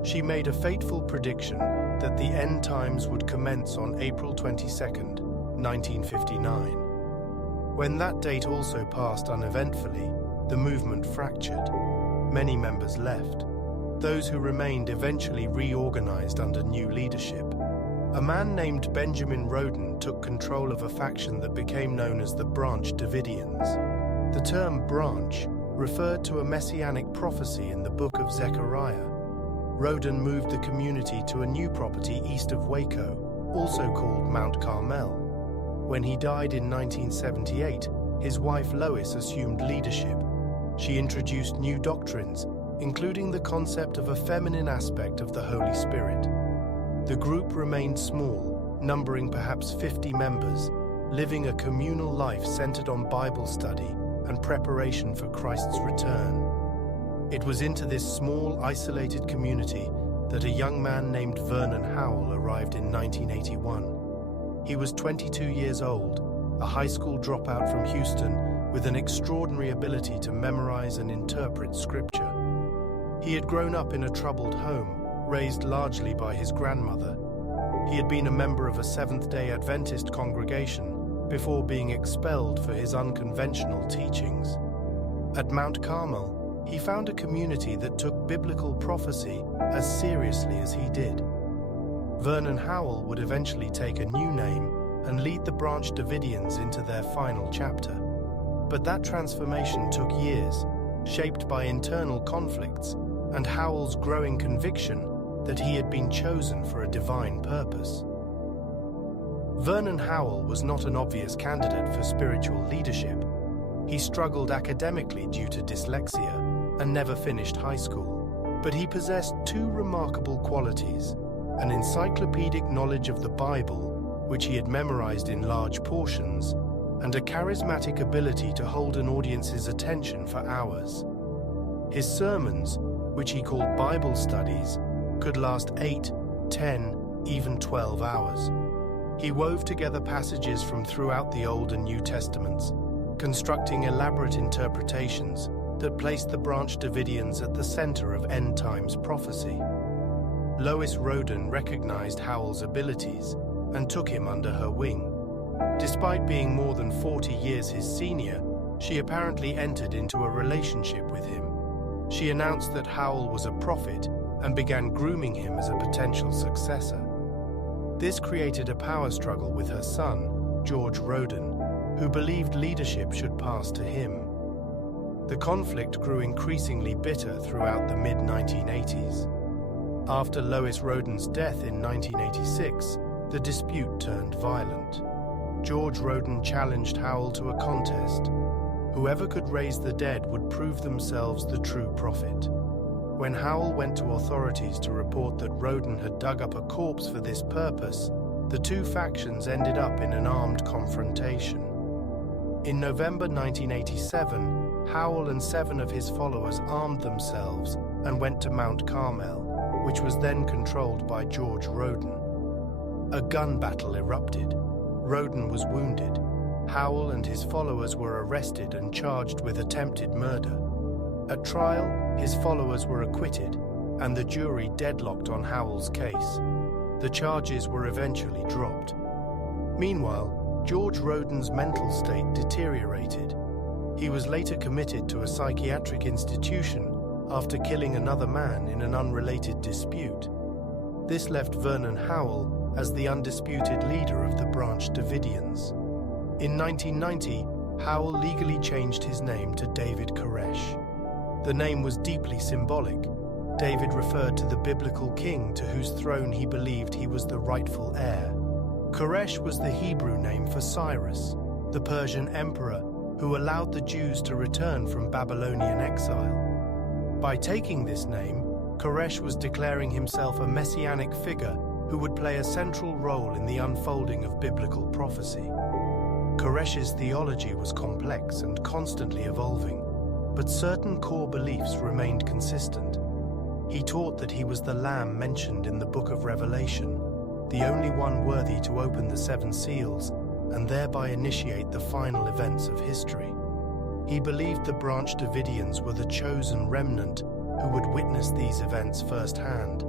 She made a fateful prediction that the end times would commence on April 22, 1959. When that date also passed uneventfully, the movement fractured. Many members left. Those who remained eventually reorganized under new leadership. A man named Benjamin Roden took control of a faction that became known as the Branch Davidians. The term branch referred to a messianic prophecy in the book of Zechariah. Roden moved the community to a new property east of Waco, also called Mount Carmel. When he died in 1978, his wife Lois assumed leadership. She introduced new doctrines, including the concept of a feminine aspect of the Holy Spirit. The group remained small, numbering perhaps 50 members, living a communal life centered on Bible study and preparation for Christ's return. It was into this small, isolated community that a young man named Vernon Howell arrived in 1981. He was 22 years old, a high school dropout from Houston with an extraordinary ability to memorize and interpret scripture. He had grown up in a troubled home, raised largely by his grandmother. He had been a member of a Seventh-day Adventist congregation before being expelled for his unconventional teachings. At Mount Carmel, he found a community that took biblical prophecy as seriously as he did. Vernon Howell would eventually take a new name and lead the Branch Davidians into their final chapter. But that transformation took years, shaped by internal conflicts and Howell's growing conviction that he had been chosen for a divine purpose. Vernon Howell was not an obvious candidate for spiritual leadership. He struggled academically due to dyslexia and never finished high school. But he possessed two remarkable qualities: an encyclopedic knowledge of the Bible, which he had memorized in large portions, and a charismatic ability to hold an audience's attention for hours. His sermons, which he called Bible studies, could last 8, 10, even 12 hours. He wove together passages from throughout the Old and New Testaments, constructing elaborate interpretations that placed the Branch Davidians at the center of end times prophecy. Lois Roden recognized Howell's abilities and took him under her wing. Despite being more than 40 years his senior, she apparently entered into a relationship with him. She announced that Howell was a prophet and began grooming him as a potential successor. This created a power struggle with her son, George Roden, who believed leadership should pass to him. The conflict grew increasingly bitter throughout the mid-1980s. After Lois Roden's death in 1986, the dispute turned violent. George Roden challenged Howell to a contest. Whoever could raise the dead would prove themselves the true prophet. When Howell went to authorities to report that Roden had dug up a corpse for this purpose, the two factions ended up in an armed confrontation. In November 1987, Howell and 7 of his followers armed themselves and went to Mount Carmel, which was then controlled by George Roden. A gun battle erupted. Roden was wounded. Howell and his followers were arrested and charged with attempted murder. At trial, his followers were acquitted, and the jury deadlocked on Howell's case. The charges were eventually dropped. Meanwhile, George Roden's mental state deteriorated. He was later committed to a psychiatric institution after killing another man in an unrelated dispute. This left Vernon Howell as the undisputed leader of the Branch Davidians. In 1990, Howell legally changed his name to David Koresh. The name was deeply symbolic. David referred to the biblical king to whose throne he believed he was the rightful heir. Koresh was the Hebrew name for Cyrus, the Persian emperor who allowed the Jews to return from Babylonian exile. By taking this name, Koresh was declaring himself a messianic figure who would play a central role in the unfolding of biblical prophecy. Koresh's theology was complex and constantly evolving, but certain core beliefs remained consistent. He taught that he was the Lamb mentioned in the book of Revelation, the only one worthy to open the 7 seals and thereby initiate the final events of history. He believed the Branch Davidians were the chosen remnant who would witness these events firsthand,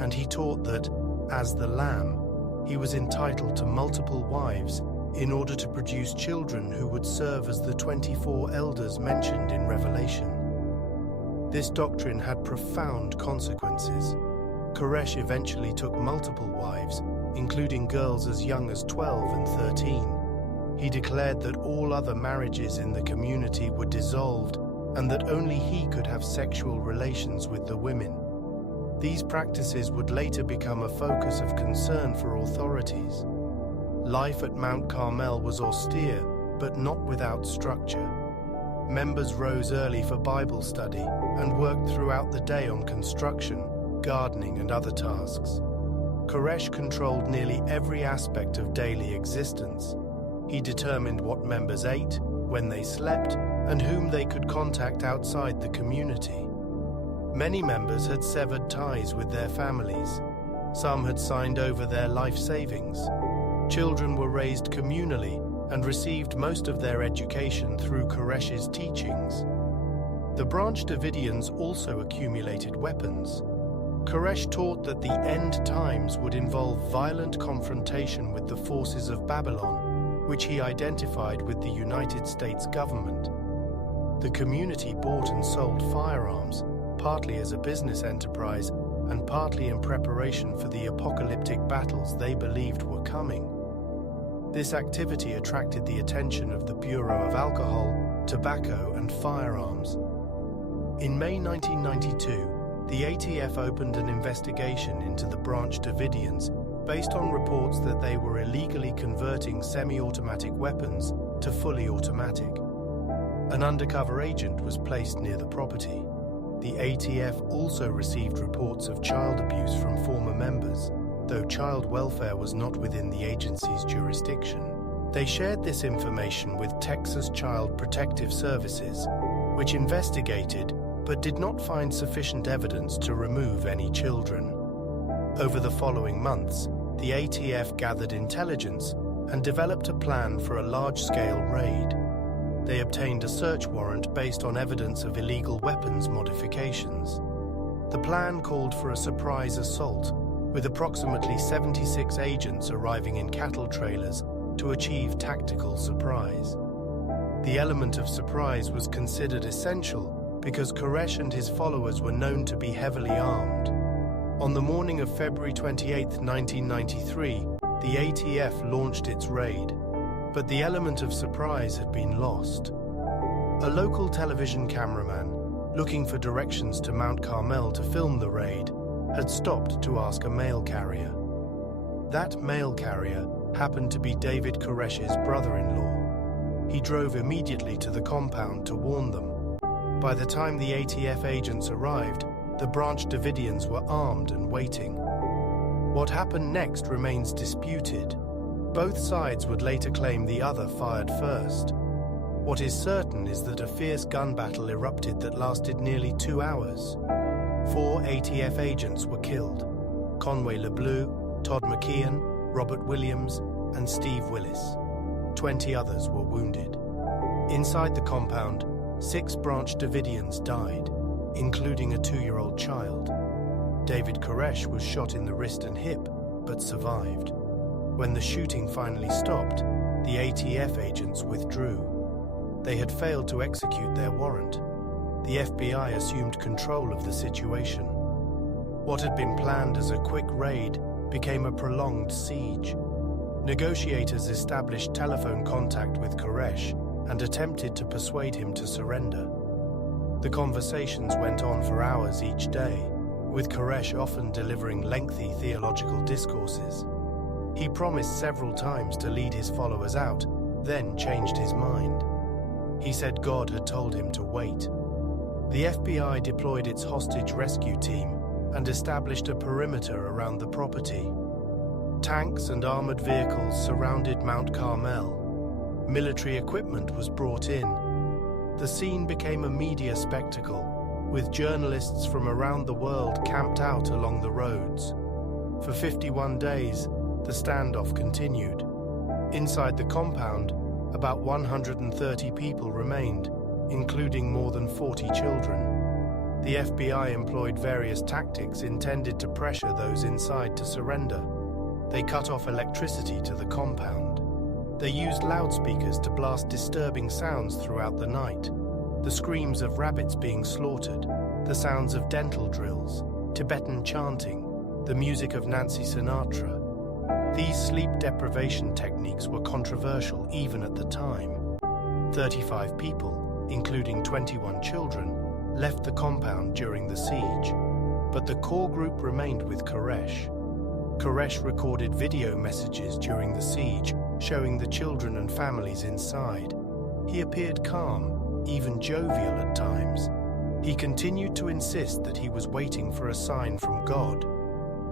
and he taught that, as the Lamb, he was entitled to multiple wives in order to produce children who would serve as the 24 elders mentioned in Revelation. This doctrine had profound consequences. Koresh eventually took multiple wives, including girls as young as 12 and 13. He declared that all other marriages in the community were dissolved and that only he could have sexual relations with the women. These practices would later become a focus of concern for authorities. Life at Mount Carmel was austere, but not without structure. Members rose early for Bible study and worked throughout the day on construction, gardening, and other tasks. Koresh controlled nearly every aspect of daily existence. He determined what members ate, when they slept, and whom they could contact outside the community. Many members had severed ties with their families. Some had signed over their life savings. Children were raised communally, and received most of their education through Koresh's teachings. The Branch Davidians also accumulated weapons. Koresh taught that the end times would involve violent confrontation with the forces of Babylon, which he identified with the United States government. The community bought and sold firearms, partly as a business enterprise and partly in preparation for the apocalyptic battles they believed were coming. This activity attracted the attention of the Bureau of Alcohol, Tobacco, and Firearms. In May 1992, the ATF opened an investigation into the Branch Davidians based on reports that they were illegally converting semi-automatic weapons to fully automatic. An undercover agent was placed near the property. The ATF also received reports of child abuse from former members, though child welfare was not within the agency's jurisdiction. They shared this information with Texas Child Protective Services, which investigated but did not find sufficient evidence to remove any children. Over the following months, the ATF gathered intelligence and developed a plan for a large-scale raid. They obtained a search warrant based on evidence of illegal weapons modifications. The plan called for a surprise assault, with approximately 76 agents arriving in cattle trailers to achieve tactical surprise. The element of surprise was considered essential because Koresh and his followers were known to be heavily armed. On the morning of February 28, 1993, the ATF launched its raid, but the element of surprise had been lost. A local television cameraman, looking for directions to Mount Carmel to film the raid, had stopped to ask a mail carrier. That mail carrier happened to be David Koresh's brother-in-law. He drove immediately to the compound to warn them. By the time the ATF agents arrived, the Branch Davidians were armed and waiting. What happened next remains disputed. Both sides would later claim the other fired first. What is certain is that a fierce gun battle erupted that lasted nearly 2 hours. 4 ATF agents were killed: Conway LeBleu, Todd McKeon, Robert Williams, and Steve Willis. 20 others were wounded. Inside the compound, 6 Branch Davidians died, including a 2-year-old child. David Koresh was shot in the wrist and hip, but survived. When the shooting finally stopped, the ATF agents withdrew. They had failed to execute their warrant. The FBI assumed control of the situation. What had been planned as a quick raid became a prolonged siege. Negotiators established telephone contact with Koresh and attempted to persuade him to surrender. The conversations went on for hours each day, with Koresh often delivering lengthy theological discourses. He promised several times to lead his followers out, then changed his mind. He said God had told him to wait. The FBI deployed its hostage rescue team and established a perimeter around the property. Tanks and armored vehicles surrounded Mount Carmel. Military equipment was brought in. The scene became a media spectacle, with journalists from around the world camped out along the roads. For 51 days, the standoff continued. Inside the compound, about 130 people remained, including more than 40 children. The FBI employed various tactics intended to pressure those inside to surrender. They cut off electricity to the compound. They used loudspeakers to blast disturbing sounds throughout the night. The screams of rabbits being slaughtered, the sounds of dental drills, Tibetan chanting, the music of Nancy Sinatra. These sleep deprivation techniques were controversial even at the time. 35 people, including 21 children, left the compound during the siege, but the core group remained with Koresh. Koresh recorded video messages during the siege, showing the children and families inside. He appeared calm, even jovial at times. He continued to insist that he was waiting for a sign from God.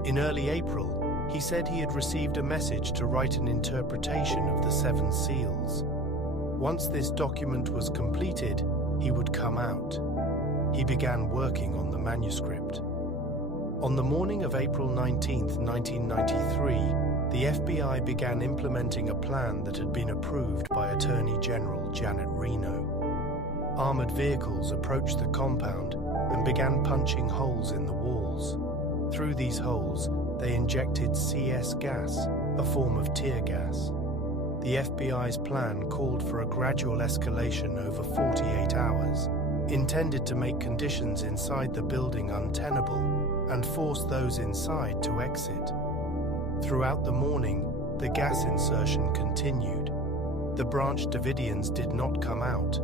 In early April, he said he had received a message to write an interpretation of the 7 seals. Once this document was completed, he would come out. He began working on the manuscript. On the morning of April 19, 1993, the FBI began implementing a plan that had been approved by Attorney General Janet Reno. Armored vehicles approached the compound and began punching holes in the walls. Through these holes, they injected CS gas, a form of tear gas. The FBI's plan called for a gradual escalation over 48 hours, intended to make conditions inside the building untenable and force those inside to exit. Throughout the morning, the gas insertion continued. The Branch Davidians did not come out.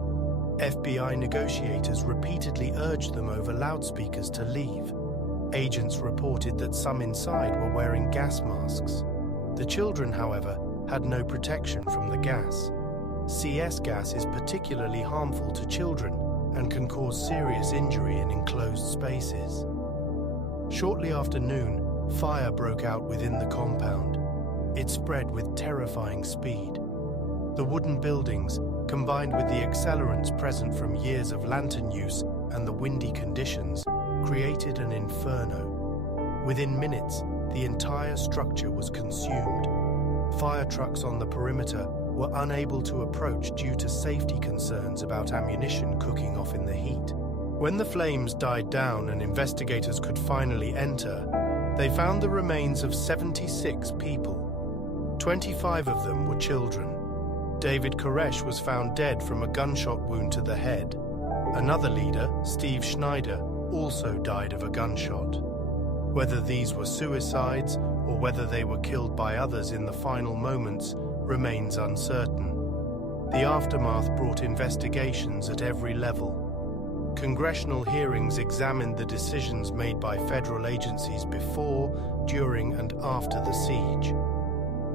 FBI negotiators repeatedly urged them over loudspeakers to leave. Agents reported that some inside were wearing gas masks. The children, however, had no protection from the gas. CS gas is particularly harmful to children and can cause serious injury in enclosed spaces. Shortly after noon, fire broke out within the compound. It spread with terrifying speed. The wooden buildings, combined with the accelerants present from years of lantern use and the windy conditions, created an inferno. Within minutes, the entire structure was consumed. Fire trucks on the perimeter were unable to approach due to safety concerns about ammunition cooking off in the heat. When the flames died down and investigators could finally enter, they found the remains of 76 people. 25 of them were children. David Koresh was found dead from a gunshot wound to the head. Another leader, Steve Schneider, also died of a gunshot. Whether these were suicides or whether they were killed by others in the final moments remains uncertain. The aftermath brought investigations at every level. Congressional hearings examined the decisions made by federal agencies before, during, and after the siege.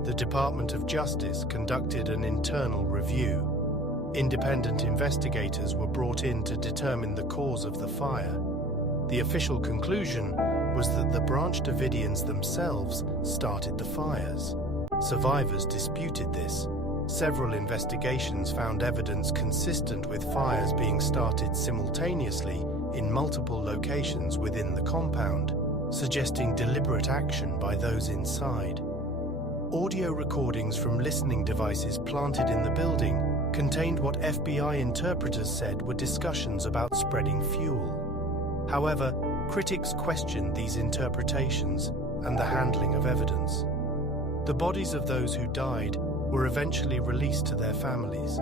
The Department of Justice conducted an internal review. Independent investigators were brought in to determine the cause of the fire. The official conclusion was that the Branch Davidians themselves started the fires. Survivors disputed this. Several investigations found evidence consistent with fires being started simultaneously in multiple locations within the compound, suggesting deliberate action by those inside. Audio recordings from listening devices planted in the building contained what FBI interpreters said were discussions about spreading fuel. However, critics questioned these interpretations and the handling of evidence. The bodies of those who died were eventually released to their families.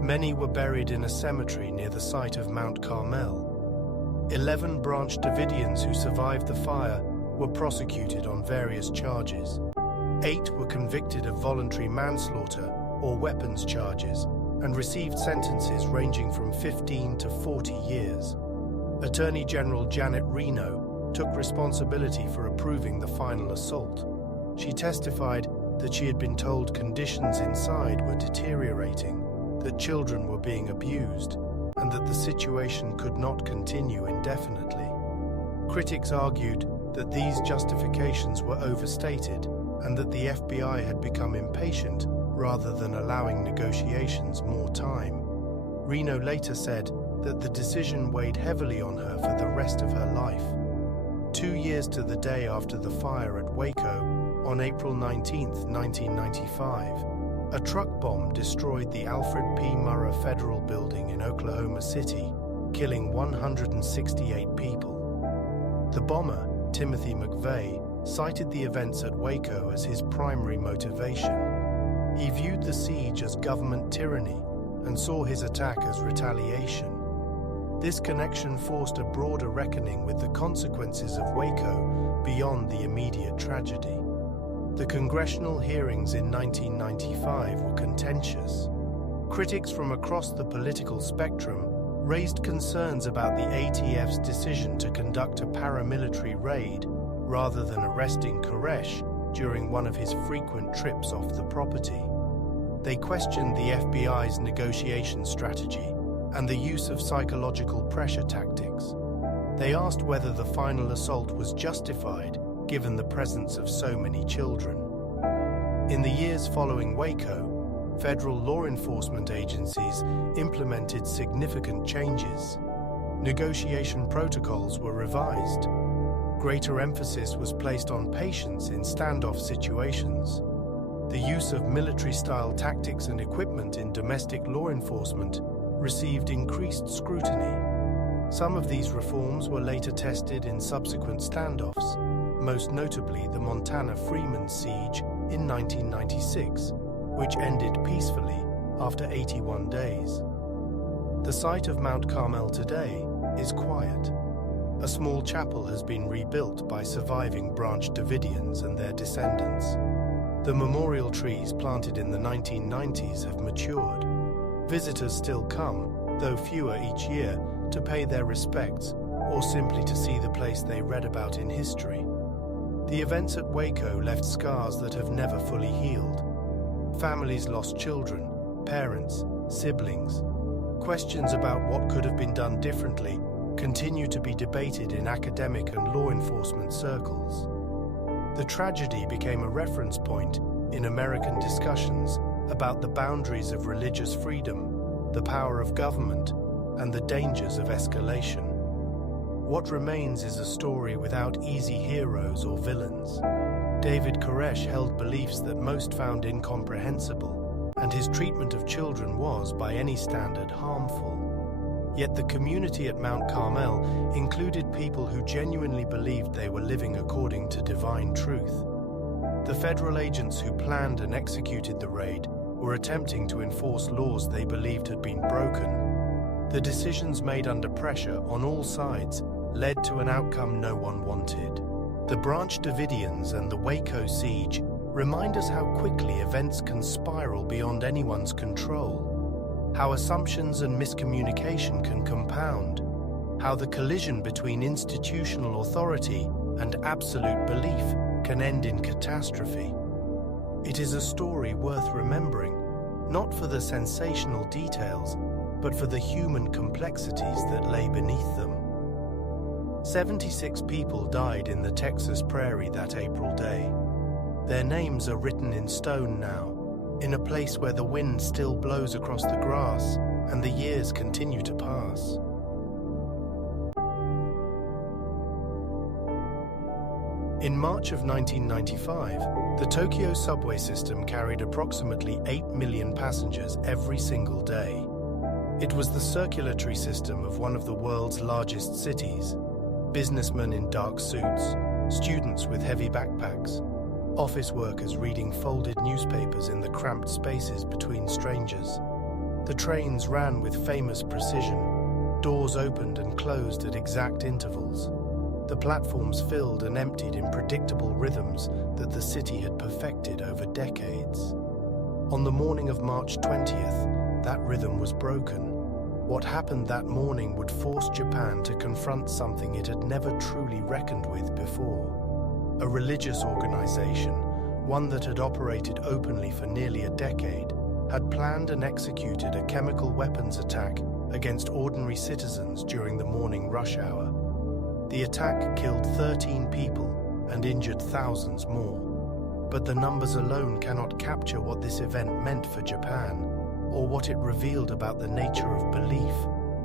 Many were buried in a cemetery near the site of Mount Carmel. 11 Branch Davidians who survived the fire were prosecuted on various charges. 8 were convicted of voluntary manslaughter or weapons charges and received sentences ranging from 15 to 40 years. Attorney General Janet Reno took responsibility for approving the final assault. She testified that she had been told conditions inside were deteriorating, that children were being abused, and that the situation could not continue indefinitely. Critics argued that these justifications were overstated and that the FBI had become impatient rather than allowing negotiations more time. Reno later said that the decision weighed heavily on her for the rest of her life. 2 years to the day after the fire at Waco, on April 19, 1995, a truck bomb destroyed the Alfred P. Murrah Federal Building in Oklahoma City, killing 168 people. The bomber, Timothy McVeigh, cited the events at Waco as his primary motivation. He viewed the siege as government tyranny and saw his attack as retaliation. This connection forced a broader reckoning with the consequences of Waco beyond the immediate tragedy. The congressional hearings in 1995 were contentious. Critics from across the political spectrum raised concerns about the ATF's decision to conduct a paramilitary raid rather than arresting Koresh during one of his frequent trips off the property. They questioned the FBI's negotiation strategy and the use of psychological pressure tactics. They asked whether the final assault was justified given the presence of so many children. In the years following Waco, federal law enforcement agencies implemented significant changes. Negotiation protocols were revised. greater emphasis was placed on patience in standoff situations. The use of military-style tactics and equipment in domestic law enforcement received increased scrutiny. Some of these reforms were later tested in subsequent standoffs, most notably the Montana Freeman Siege in 1996, which ended peacefully after 81 days. The site of Mount Carmel today is quiet. A small chapel has been rebuilt by surviving Branch Davidians and their descendants. The memorial trees planted in the 1990s have matured. Visitors still come, though fewer each year, to pay their respects or simply to see the place they read about in history. The events at Waco left scars that have never fully healed. Families lost children, parents, siblings. Questions about what could have been done differently continue to be debated in academic and law enforcement circles. The tragedy became a reference point in American discussions about the boundaries of religious freedom, the power of government, and the dangers of escalation. What remains is a story without easy heroes or villains. David Koresh held beliefs that most found incomprehensible, and his treatment of children was, by any standard, harmful. Yet the community at Mount Carmel included people who genuinely believed they were living according to divine truth. The federal agents who planned and executed the raid were attempting to enforce laws they believed had been broken. The decisions made under pressure on all sides led to an outcome no one wanted. The Branch Davidians and the Waco siege remind us how quickly events can spiral beyond anyone's control, how assumptions and miscommunication can compound, how the collision between institutional authority and absolute belief can end in catastrophe. It is a story worth remembering, not for the sensational details, but for the human complexities that lay beneath them. 76 people died in the Texas prairie that April day. Their names are written in stone now, in a place where the wind still blows across the grass and the years continue to pass. In March of 1995, the Tokyo subway system carried approximately 8 million passengers every single day. It was the circulatory system of one of the world's largest cities. Businessmen in dark suits, students with heavy backpacks, office workers reading folded newspapers in the cramped spaces between strangers. The trains ran with famous precision. Doors opened and closed at exact intervals. The platforms filled and emptied in predictable rhythms that the city had perfected over decades. On the morning of March 20th, that rhythm was broken. What happened that morning would force Japan to confront something it had never truly reckoned with before. A religious organization, one that had operated openly for nearly a decade, had planned and executed a chemical weapons attack against ordinary citizens during the morning rush hour. The attack killed 13 people and injured thousands more. But the numbers alone cannot capture what this event meant for Japan, or what it revealed about the nature of belief,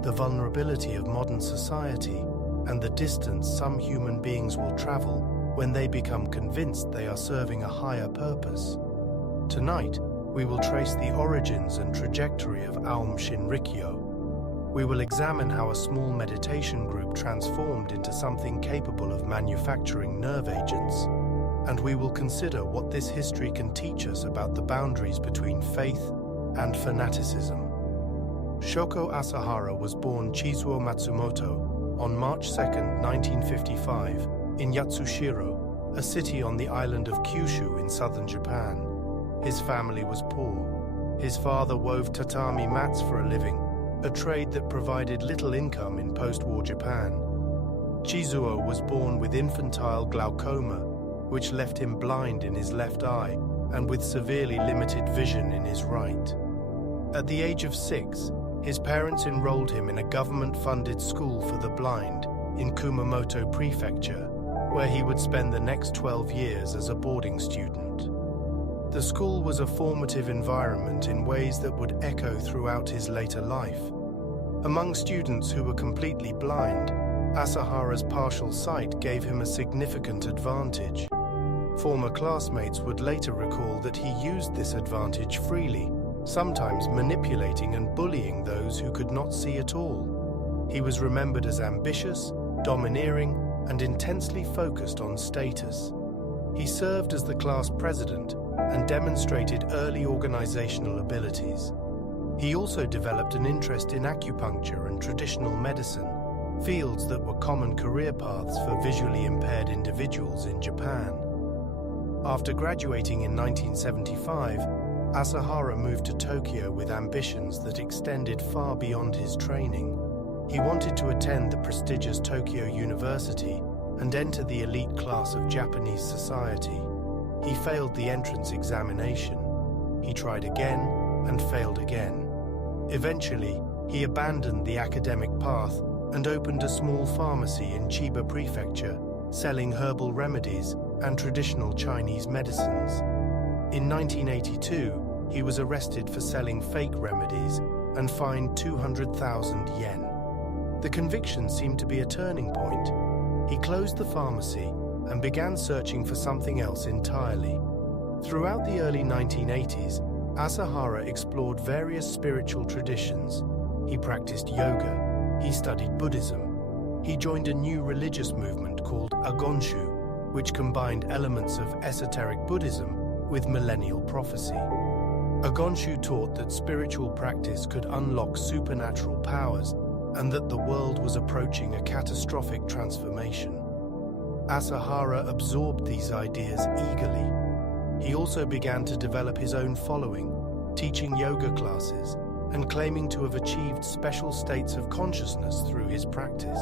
the vulnerability of modern society, and the distance some human beings will travel when they become convinced they are serving a higher purpose. Tonight, we will trace the origins and trajectory of Aum Shinrikyo. We will examine how a small meditation group transformed into something capable of manufacturing nerve agents, and we will consider what this history can teach us about the boundaries between faith and fanaticism. Shoko Asahara was born Chizuo Matsumoto on March 2, 1955, in Yatsushiro, a city on the island of Kyushu in southern Japan. His family was poor. His father wove tatami mats for a living, a trade that provided little income in post-war Japan. Chizuo was born with infantile glaucoma, which left him blind in his left eye and with severely limited vision in his right. At the age of 6, his parents enrolled him in a government-funded school for the blind in Kumamoto Prefecture, where he would spend the next 12 years as a boarding student. The school was a formative environment in ways that would echo throughout his later life. Among students who were completely blind, Asahara's partial sight gave him a significant advantage. Former classmates would later recall that he used this advantage freely, sometimes manipulating and bullying those who could not see at all. He was remembered as ambitious, domineering, and intensely focused on status. He served as the class president and demonstrated early organizational abilities. He also developed an interest in acupuncture and traditional medicine, fields that were common career paths for visually impaired individuals in Japan. After graduating in 1975, Asahara moved to Tokyo with ambitions that extended far beyond his training. He wanted to attend the prestigious Tokyo University and enter the elite class of Japanese society. He failed the entrance examination. He tried again and failed again. Eventually, he abandoned the academic path and opened a small pharmacy in Chiba Prefecture, selling herbal remedies and traditional Chinese medicines. In 1982, he was arrested for selling fake remedies and fined 200,000 yen. The conviction seemed to be a turning point. He closed the pharmacy and began searching for something else entirely. Throughout the early 1980s, Asahara explored various spiritual traditions. He practiced yoga. He studied Buddhism. He joined a new religious movement called Agonshu, which combined elements of esoteric Buddhism with millennial prophecy. Agonshu taught that spiritual practice could unlock supernatural powers and that the world was approaching a catastrophic transformation. Asahara absorbed these ideas eagerly. He also began to develop his own following, teaching yoga classes and claiming to have achieved special states of consciousness through his practice.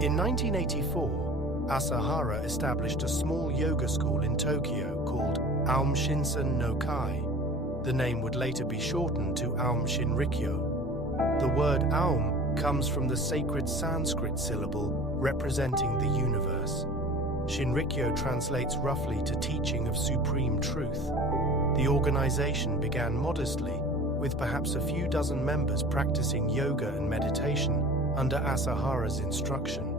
In 1984, Asahara established a small yoga school in Tokyo called Aum Shinrikyo. The name would later be shortened to Aum Shinrikyo. The word Aum comes from the sacred Sanskrit syllable representing the universe. Shinrikyo translates roughly to teaching of supreme truth. The organization began modestly, with perhaps a few dozen members practicing yoga and meditation under Asahara's instruction.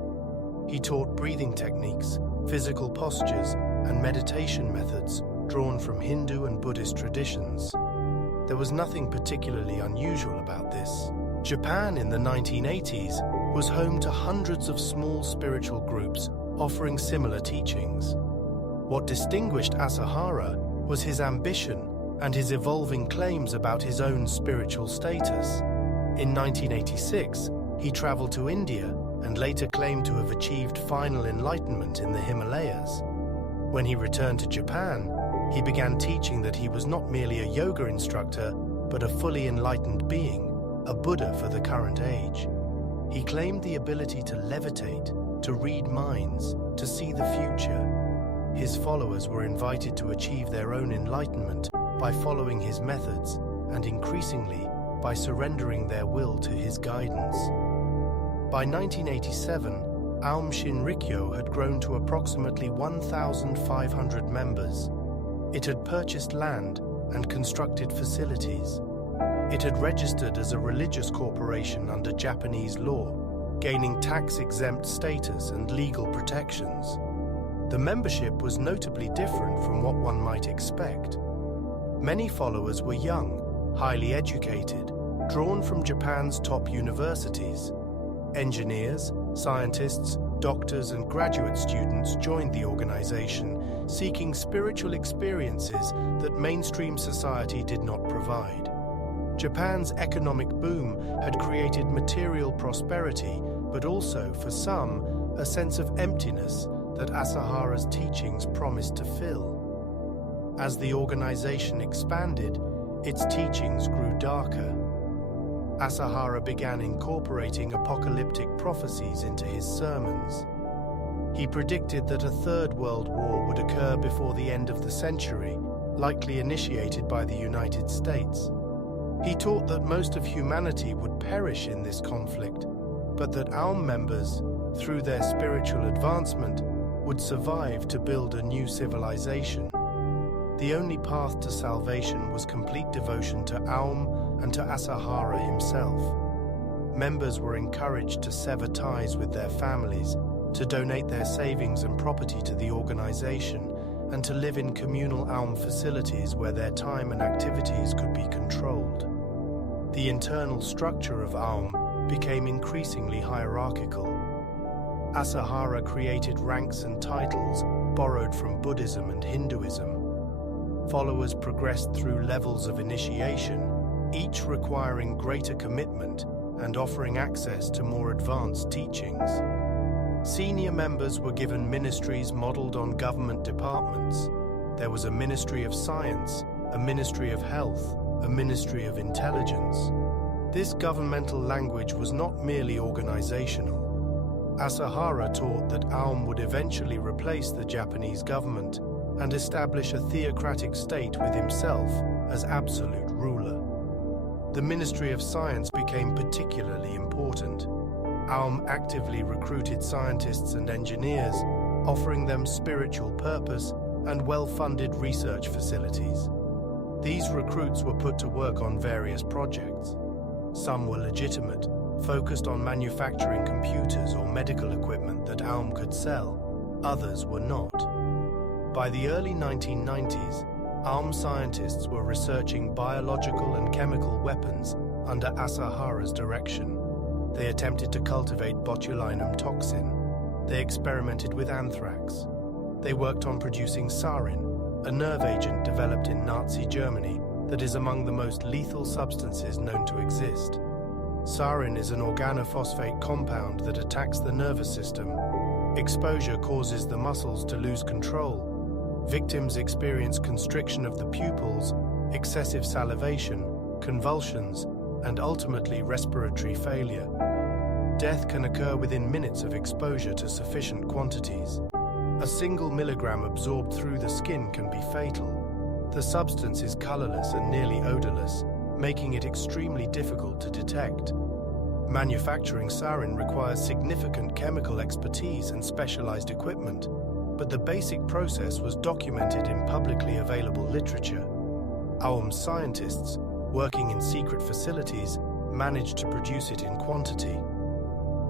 He taught breathing techniques, physical postures, and meditation methods drawn from Hindu and Buddhist traditions. There was nothing particularly unusual about this. Japan in the 1980s was home to hundreds of small spiritual groups offering similar teachings. What distinguished Asahara was his ambition and his evolving claims about his own spiritual status. In 1986, he traveled to India and later claimed to have achieved final enlightenment in the Himalayas. When he returned to Japan, he began teaching that he was not merely a yoga instructor, but a fully enlightened being, a Buddha for the current age. He claimed the ability to levitate, to read minds, to see the future. His followers were invited to achieve their own enlightenment by following his methods and increasingly by surrendering their will to his guidance. By 1987, Aum Shinrikyo had grown to approximately 1,500 members. It had purchased land and constructed facilities. It had registered as a religious corporation under Japanese law, gaining tax-exempt status and legal protections. The membership was notably different from what one might expect. Many followers were young, highly educated, drawn from Japan's top universities. Engineers, scientists, doctors, and graduate students joined the organization, seeking spiritual experiences that mainstream society did not provide. Japan's economic boom had created material prosperity, but also, for some, a sense of emptiness that Asahara's teachings promised to fill. As the organization expanded, its teachings grew darker. Asahara began incorporating apocalyptic prophecies into his sermons. He predicted that a third world war would occur before the end of the century, likely initiated by the United States. He taught that most of humanity would perish in this conflict, but that Aum members, through their spiritual advancement, would survive to build a new civilization. The only path to salvation was complete devotion to Aum and to Asahara himself. members were encouraged to sever ties with their families, to donate their savings and property to the organization, and to live in communal Aum facilities where their time and activities could be controlled. The internal structure of Aum became increasingly hierarchical. Asahara created ranks and titles borrowed from Buddhism and Hinduism. Followers progressed through levels of initiation, each requiring greater commitment and offering access to more advanced teachings. Senior members were given ministries modeled on government departments. There was a Ministry of Science, a Ministry of Health, a Ministry of Intelligence. This governmental language was not merely organizational. Asahara taught that Aum would eventually replace the Japanese government and establish a theocratic state with himself as absolute ruler. The Ministry of Science became particularly important. Aum actively recruited scientists and engineers, offering them spiritual purpose and well-funded research facilities. These recruits were put to work on various projects. Some were legitimate, focused on manufacturing computers or medical equipment that Aum could sell. Others were not. By the early 1990s, Aum scientists were researching biological and chemical weapons under Asahara's direction. They attempted to cultivate botulinum toxin. They experimented with anthrax. They worked on producing sarin, a nerve agent developed in Nazi Germany that is among the most lethal substances known to exist. Sarin is an organophosphate compound that attacks the nervous system. Exposure causes the muscles to lose control. Victims experience constriction of the pupils, excessive salivation, convulsions, and ultimately respiratory failure. Death can occur within minutes of exposure to sufficient quantities. A single milligram absorbed through the skin can be fatal. The substance is colorless and nearly odorless, making it extremely difficult to detect. Manufacturing sarin requires significant chemical expertise and specialized equipment, but the basic process was documented in publicly available literature. Aum scientists, working in secret facilities, managed to produce it in quantity.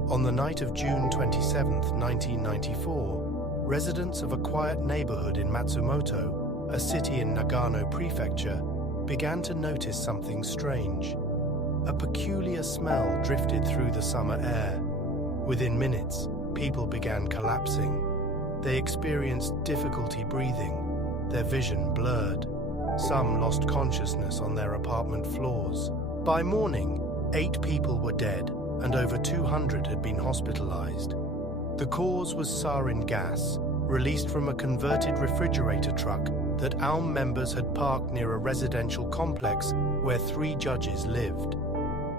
On the night of June 27, 1994, residents of a quiet neighborhood in Matsumoto, a city in Nagano Prefecture, began to notice something strange. A peculiar smell drifted through the summer air. Within minutes, people began collapsing. They experienced difficulty breathing, their vision blurred. Some lost consciousness on their apartment floors. By morning, 8 people were dead and over 200 had been hospitalized. The cause was sarin gas, released from a converted refrigerator truck that Aum members had parked near a residential complex where 3 judges lived.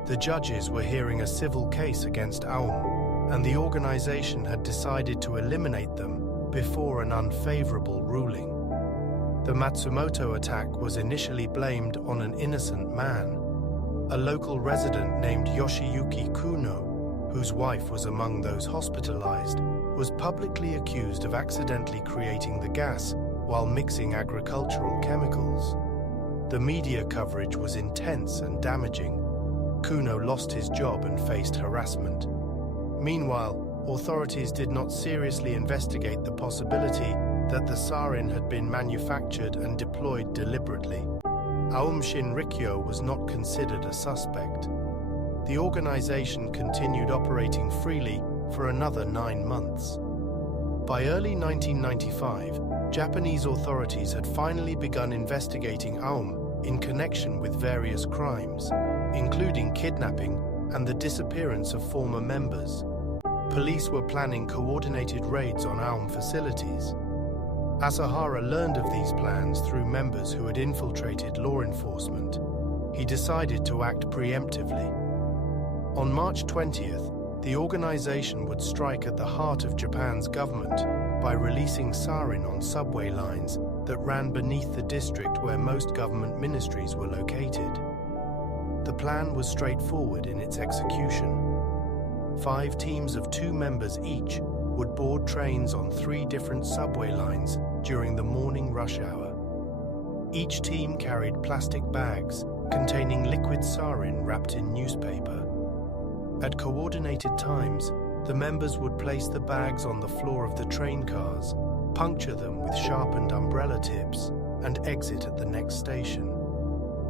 The judges were hearing a civil case against Aum, and the organization had decided to eliminate them before an unfavorable ruling. The Matsumoto attack was initially blamed on an innocent man. A local resident named Yoshiyuki Kuno, whose wife was among those hospitalized, was publicly accused of accidentally creating the gas while mixing agricultural chemicals. The media coverage was intense and damaging. Kuno lost his job and faced harassment. Meanwhile, authorities did not seriously investigate the possibility that the sarin had been manufactured and deployed deliberately. Aum Shinrikyo was not considered a suspect. The organization continued operating freely for another 9 months. By early 1995, Japanese authorities had finally begun investigating Aum in connection with various crimes, including kidnapping and the disappearance of former members. Police were planning coordinated raids on Aum facilities. Asahara learned of these plans through members who had infiltrated law enforcement. He decided to act preemptively. On March 20th, the organization would strike at the heart of Japan's government by releasing sarin on subway lines that ran beneath the district where most government ministries were located. The plan was straightforward in its execution. 5 teams of 2 members each would board trains on 3 different subway lines during the morning rush hour. Each team carried plastic bags containing liquid sarin wrapped in newspaper. At coordinated times, the members would place the bags on the floor of the train cars, puncture them with sharpened umbrella tips, and exit at the next station.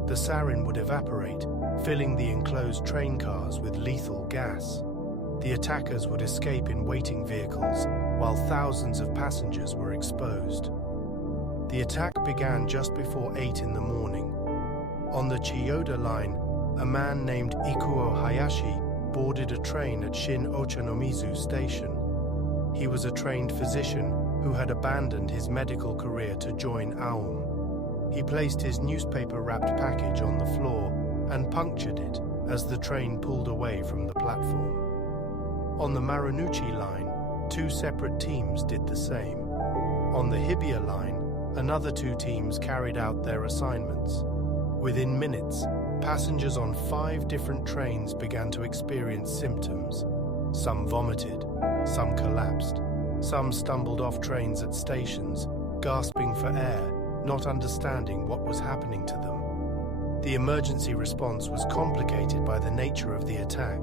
The sarin would evaporate, filling the enclosed train cars with lethal gas. The attackers would escape in waiting vehicles, while thousands of passengers were exposed. The attack began just before 8 in the morning. On the Chiyoda line, a man named Ikuo Hayashi boarded a train at Shin Ochanomizu Station. He was a trained physician who had abandoned his medical career to join Aum. He placed his newspaper-wrapped package on the floor and punctured it as the train pulled away from the platform. On the Marunouchi line, 2 separate teams did the same. On the Hibiya line, another 2 teams carried out their assignments. Within minutes, passengers on 5 different trains began to experience symptoms. Some vomited, some collapsed, some stumbled off trains at stations, gasping for air, not understanding what was happening to them. The emergency response was complicated by the nature of the attack.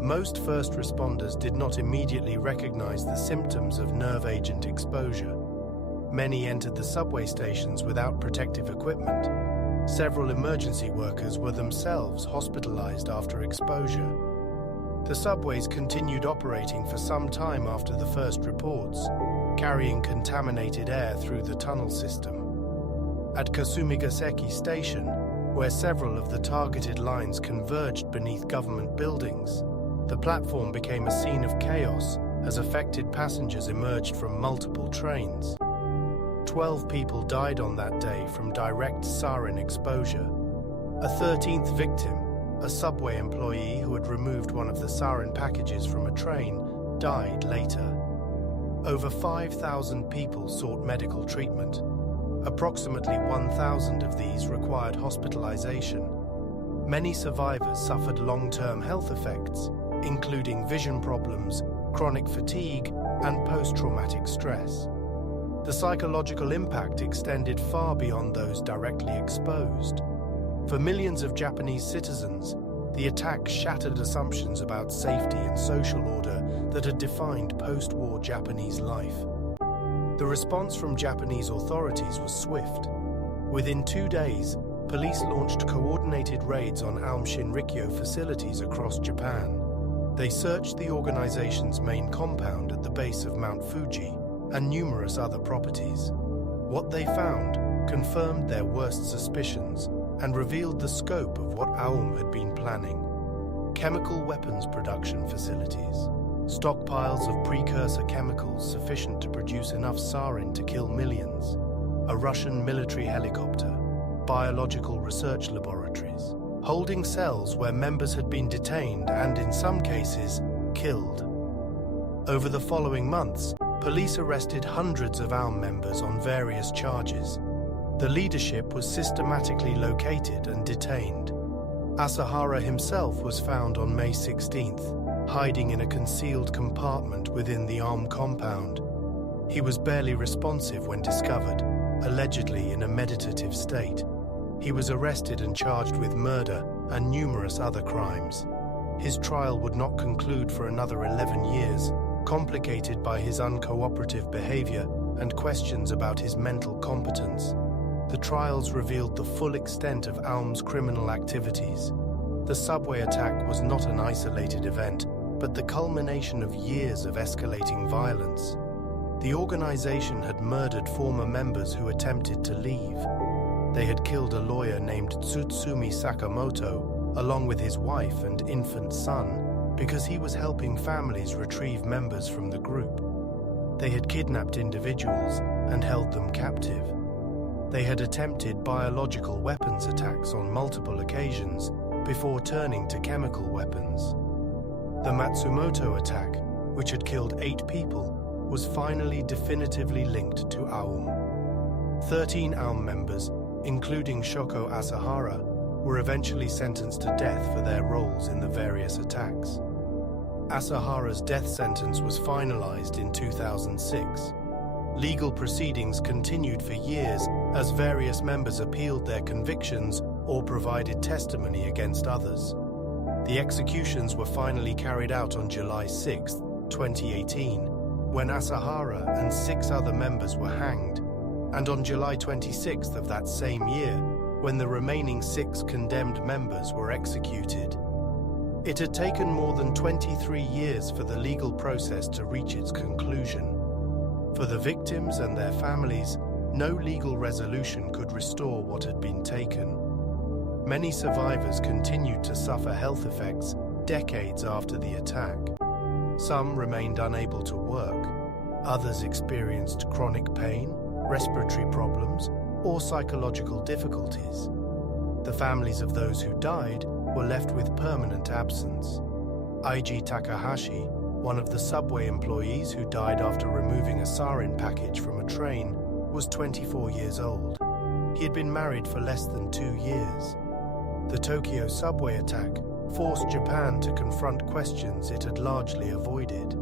Most first responders did not immediately recognize the symptoms of nerve agent exposure. Many entered the subway stations without protective equipment. Several emergency workers were themselves hospitalized after exposure. The subways continued operating for some time after the first reports, carrying contaminated air through the tunnel system. At Kasumigaseki Station, where several of the targeted lines converged beneath government buildings, the platform became a scene of chaos as affected passengers emerged from multiple trains. 12 people died on that day from direct sarin exposure. A 13th victim, a subway employee who had removed one of the sarin packages from a train, died later. Over 5,000 people sought medical treatment. Approximately 1,000 of these required hospitalization. Many survivors suffered long-term health effects, including vision problems, chronic fatigue, and post-traumatic stress. The psychological impact extended far beyond those directly exposed. For millions of Japanese citizens, the attack shattered assumptions about safety and social order that had defined post-war Japanese life. The response from Japanese authorities was swift. Within 2 days, police launched coordinated raids on Aum Shinrikyo facilities across Japan. They searched the organization's main compound at the base of Mount Fuji and numerous other properties. What they found confirmed their worst suspicions and revealed the scope of what Aum had been planning. Chemical weapons production facilities, stockpiles of precursor chemicals sufficient to produce enough sarin to kill millions, a Russian military helicopter, biological research laboratories, holding cells where members had been detained and, in some cases, killed. Over the following months, police arrested hundreds of Aum members on various charges. The leadership was systematically located and detained. Asahara himself was found on May 16th, hiding in a concealed compartment within the Aum compound. He was barely responsive when discovered, allegedly in a meditative state. He was arrested and charged with murder and numerous other crimes. His trial would not conclude for another 11 years, complicated by his uncooperative behavior and questions about his mental competence. The trials revealed the full extent of Aum's criminal activities. The subway attack was not an isolated event, but the culmination of years of escalating violence. The organization had murdered former members who attempted to leave. They had killed a lawyer named Tsutsumi Sakamoto, along with his wife and infant son, because he was helping families retrieve members from the group. They had kidnapped individuals and held them captive. They had attempted biological weapons attacks on multiple occasions before turning to chemical weapons. The Matsumoto attack, which had killed 8 people, was finally definitively linked to Aum. 13 Aum members, including Shoko Asahara, were eventually sentenced to death for their roles in the various attacks. Asahara's death sentence was finalized in 2006. Legal proceedings continued for years as various members appealed their convictions or provided testimony against others. The executions were finally carried out on July 6, 2018, when Asahara and 6 other members were hanged, and on July 26th of that same year, when the remaining 6 condemned members were executed. It had taken more than 23 years for the legal process to reach its conclusion. For the victims and their families, no legal resolution could restore what had been taken. Many survivors continued to suffer health effects decades after the attack. Some remained unable to work. Others experienced chronic pain, respiratory problems, or psychological difficulties. The families of those who died were left with permanent absence. Eiji Takahashi, one of the subway employees who died after removing a sarin package from a train, was 24 years old. He had been married for less than 2 years. The Tokyo subway attack forced Japan to confront questions it had largely avoided.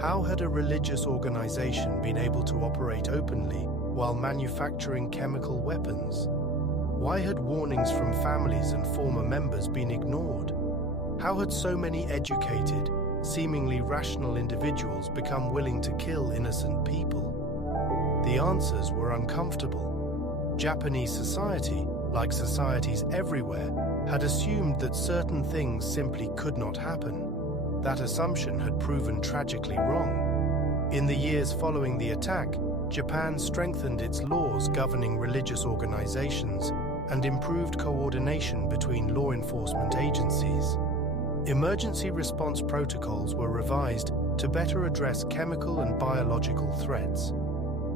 How had a religious organization been able to operate openly while manufacturing chemical weapons? Why had warnings from families and former members been ignored? How had so many educated, seemingly rational individuals become willing to kill innocent people? The answers were uncomfortable. Japanese society, like societies everywhere, had assumed that certain things simply could not happen. That assumption had proven tragically wrong. In the years following the attack, Japan strengthened its laws governing religious organizations and improved coordination between law enforcement agencies. Emergency response protocols were revised to better address chemical and biological threats.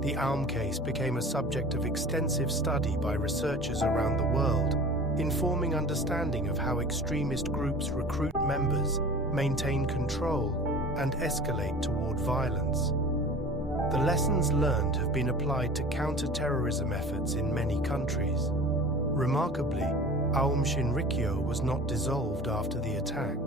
The Aum case became a subject of extensive study by researchers around the world, informing understanding of how extremist groups recruit members, maintain control, and escalate toward violence. The lessons learned have been applied to counter-terrorism efforts in many countries. Remarkably, Aum Shinrikyo was not dissolved after the attack.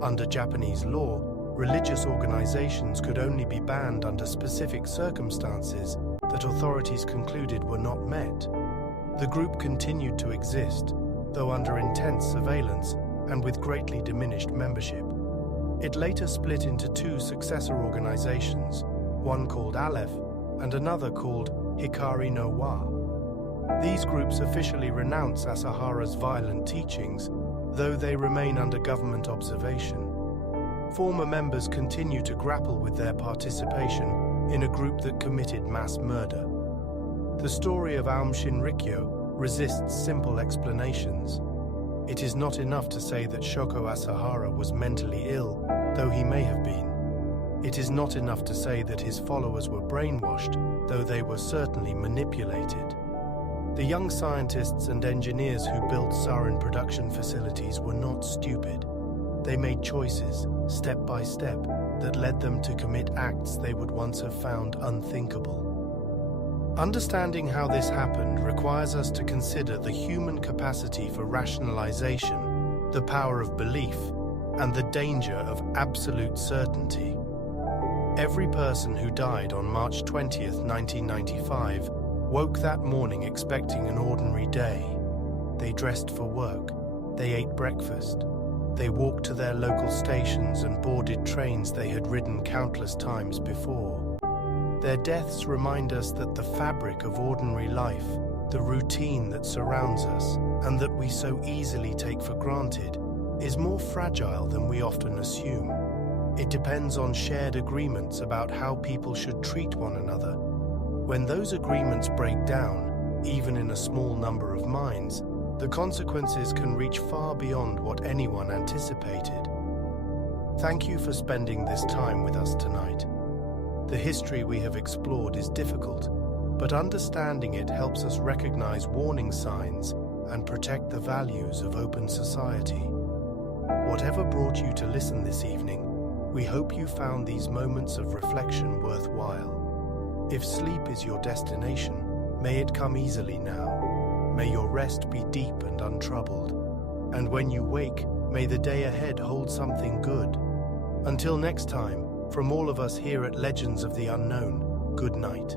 Under Japanese law, religious organizations could only be banned under specific circumstances that authorities concluded were not met. The group continued to exist, though under intense surveillance and with greatly diminished membership. It later split into 2 successor organizations, one called Aleph and another called Hikari no Wa. These groups officially renounce Asahara's violent teachings, though they remain under government observation. Former members continue to grapple with their participation in a group that committed mass murder. The story of Aum Shinrikyo resists simple explanations. It is not enough to say that Shoko Asahara was mentally ill, though he may have been. It is not enough to say that his followers were brainwashed, though they were certainly manipulated. The young scientists and engineers who built sarin production facilities were not stupid. They made choices, step by step, that led them to commit acts they would once have found unthinkable. Understanding how this happened requires us to consider the human capacity for rationalization, the power of belief, and the danger of absolute certainty. Every person who died on March 20th, 1995, woke that morning expecting an ordinary day. They dressed for work. They ate breakfast. They walked to their local stations and boarded trains they had ridden countless times before. Their deaths remind us that the fabric of ordinary life, the routine that surrounds us, and that we so easily take for granted, is more fragile than we often assume. It depends on shared agreements about how people should treat one another. When those agreements break down, even in a small number of minds, the consequences can reach far beyond what anyone anticipated. Thank you for spending this time with us tonight. The history we have explored is difficult, but understanding it helps us recognize warning signs and protect the values of open society. Whatever brought you to listen this evening, we hope you found these moments of reflection worthwhile. If sleep is your destination, may it come easily now. May your rest be deep and untroubled. And when you wake, may the day ahead hold something good. Until next time, from all of us here at Legends of the Unknown, good night.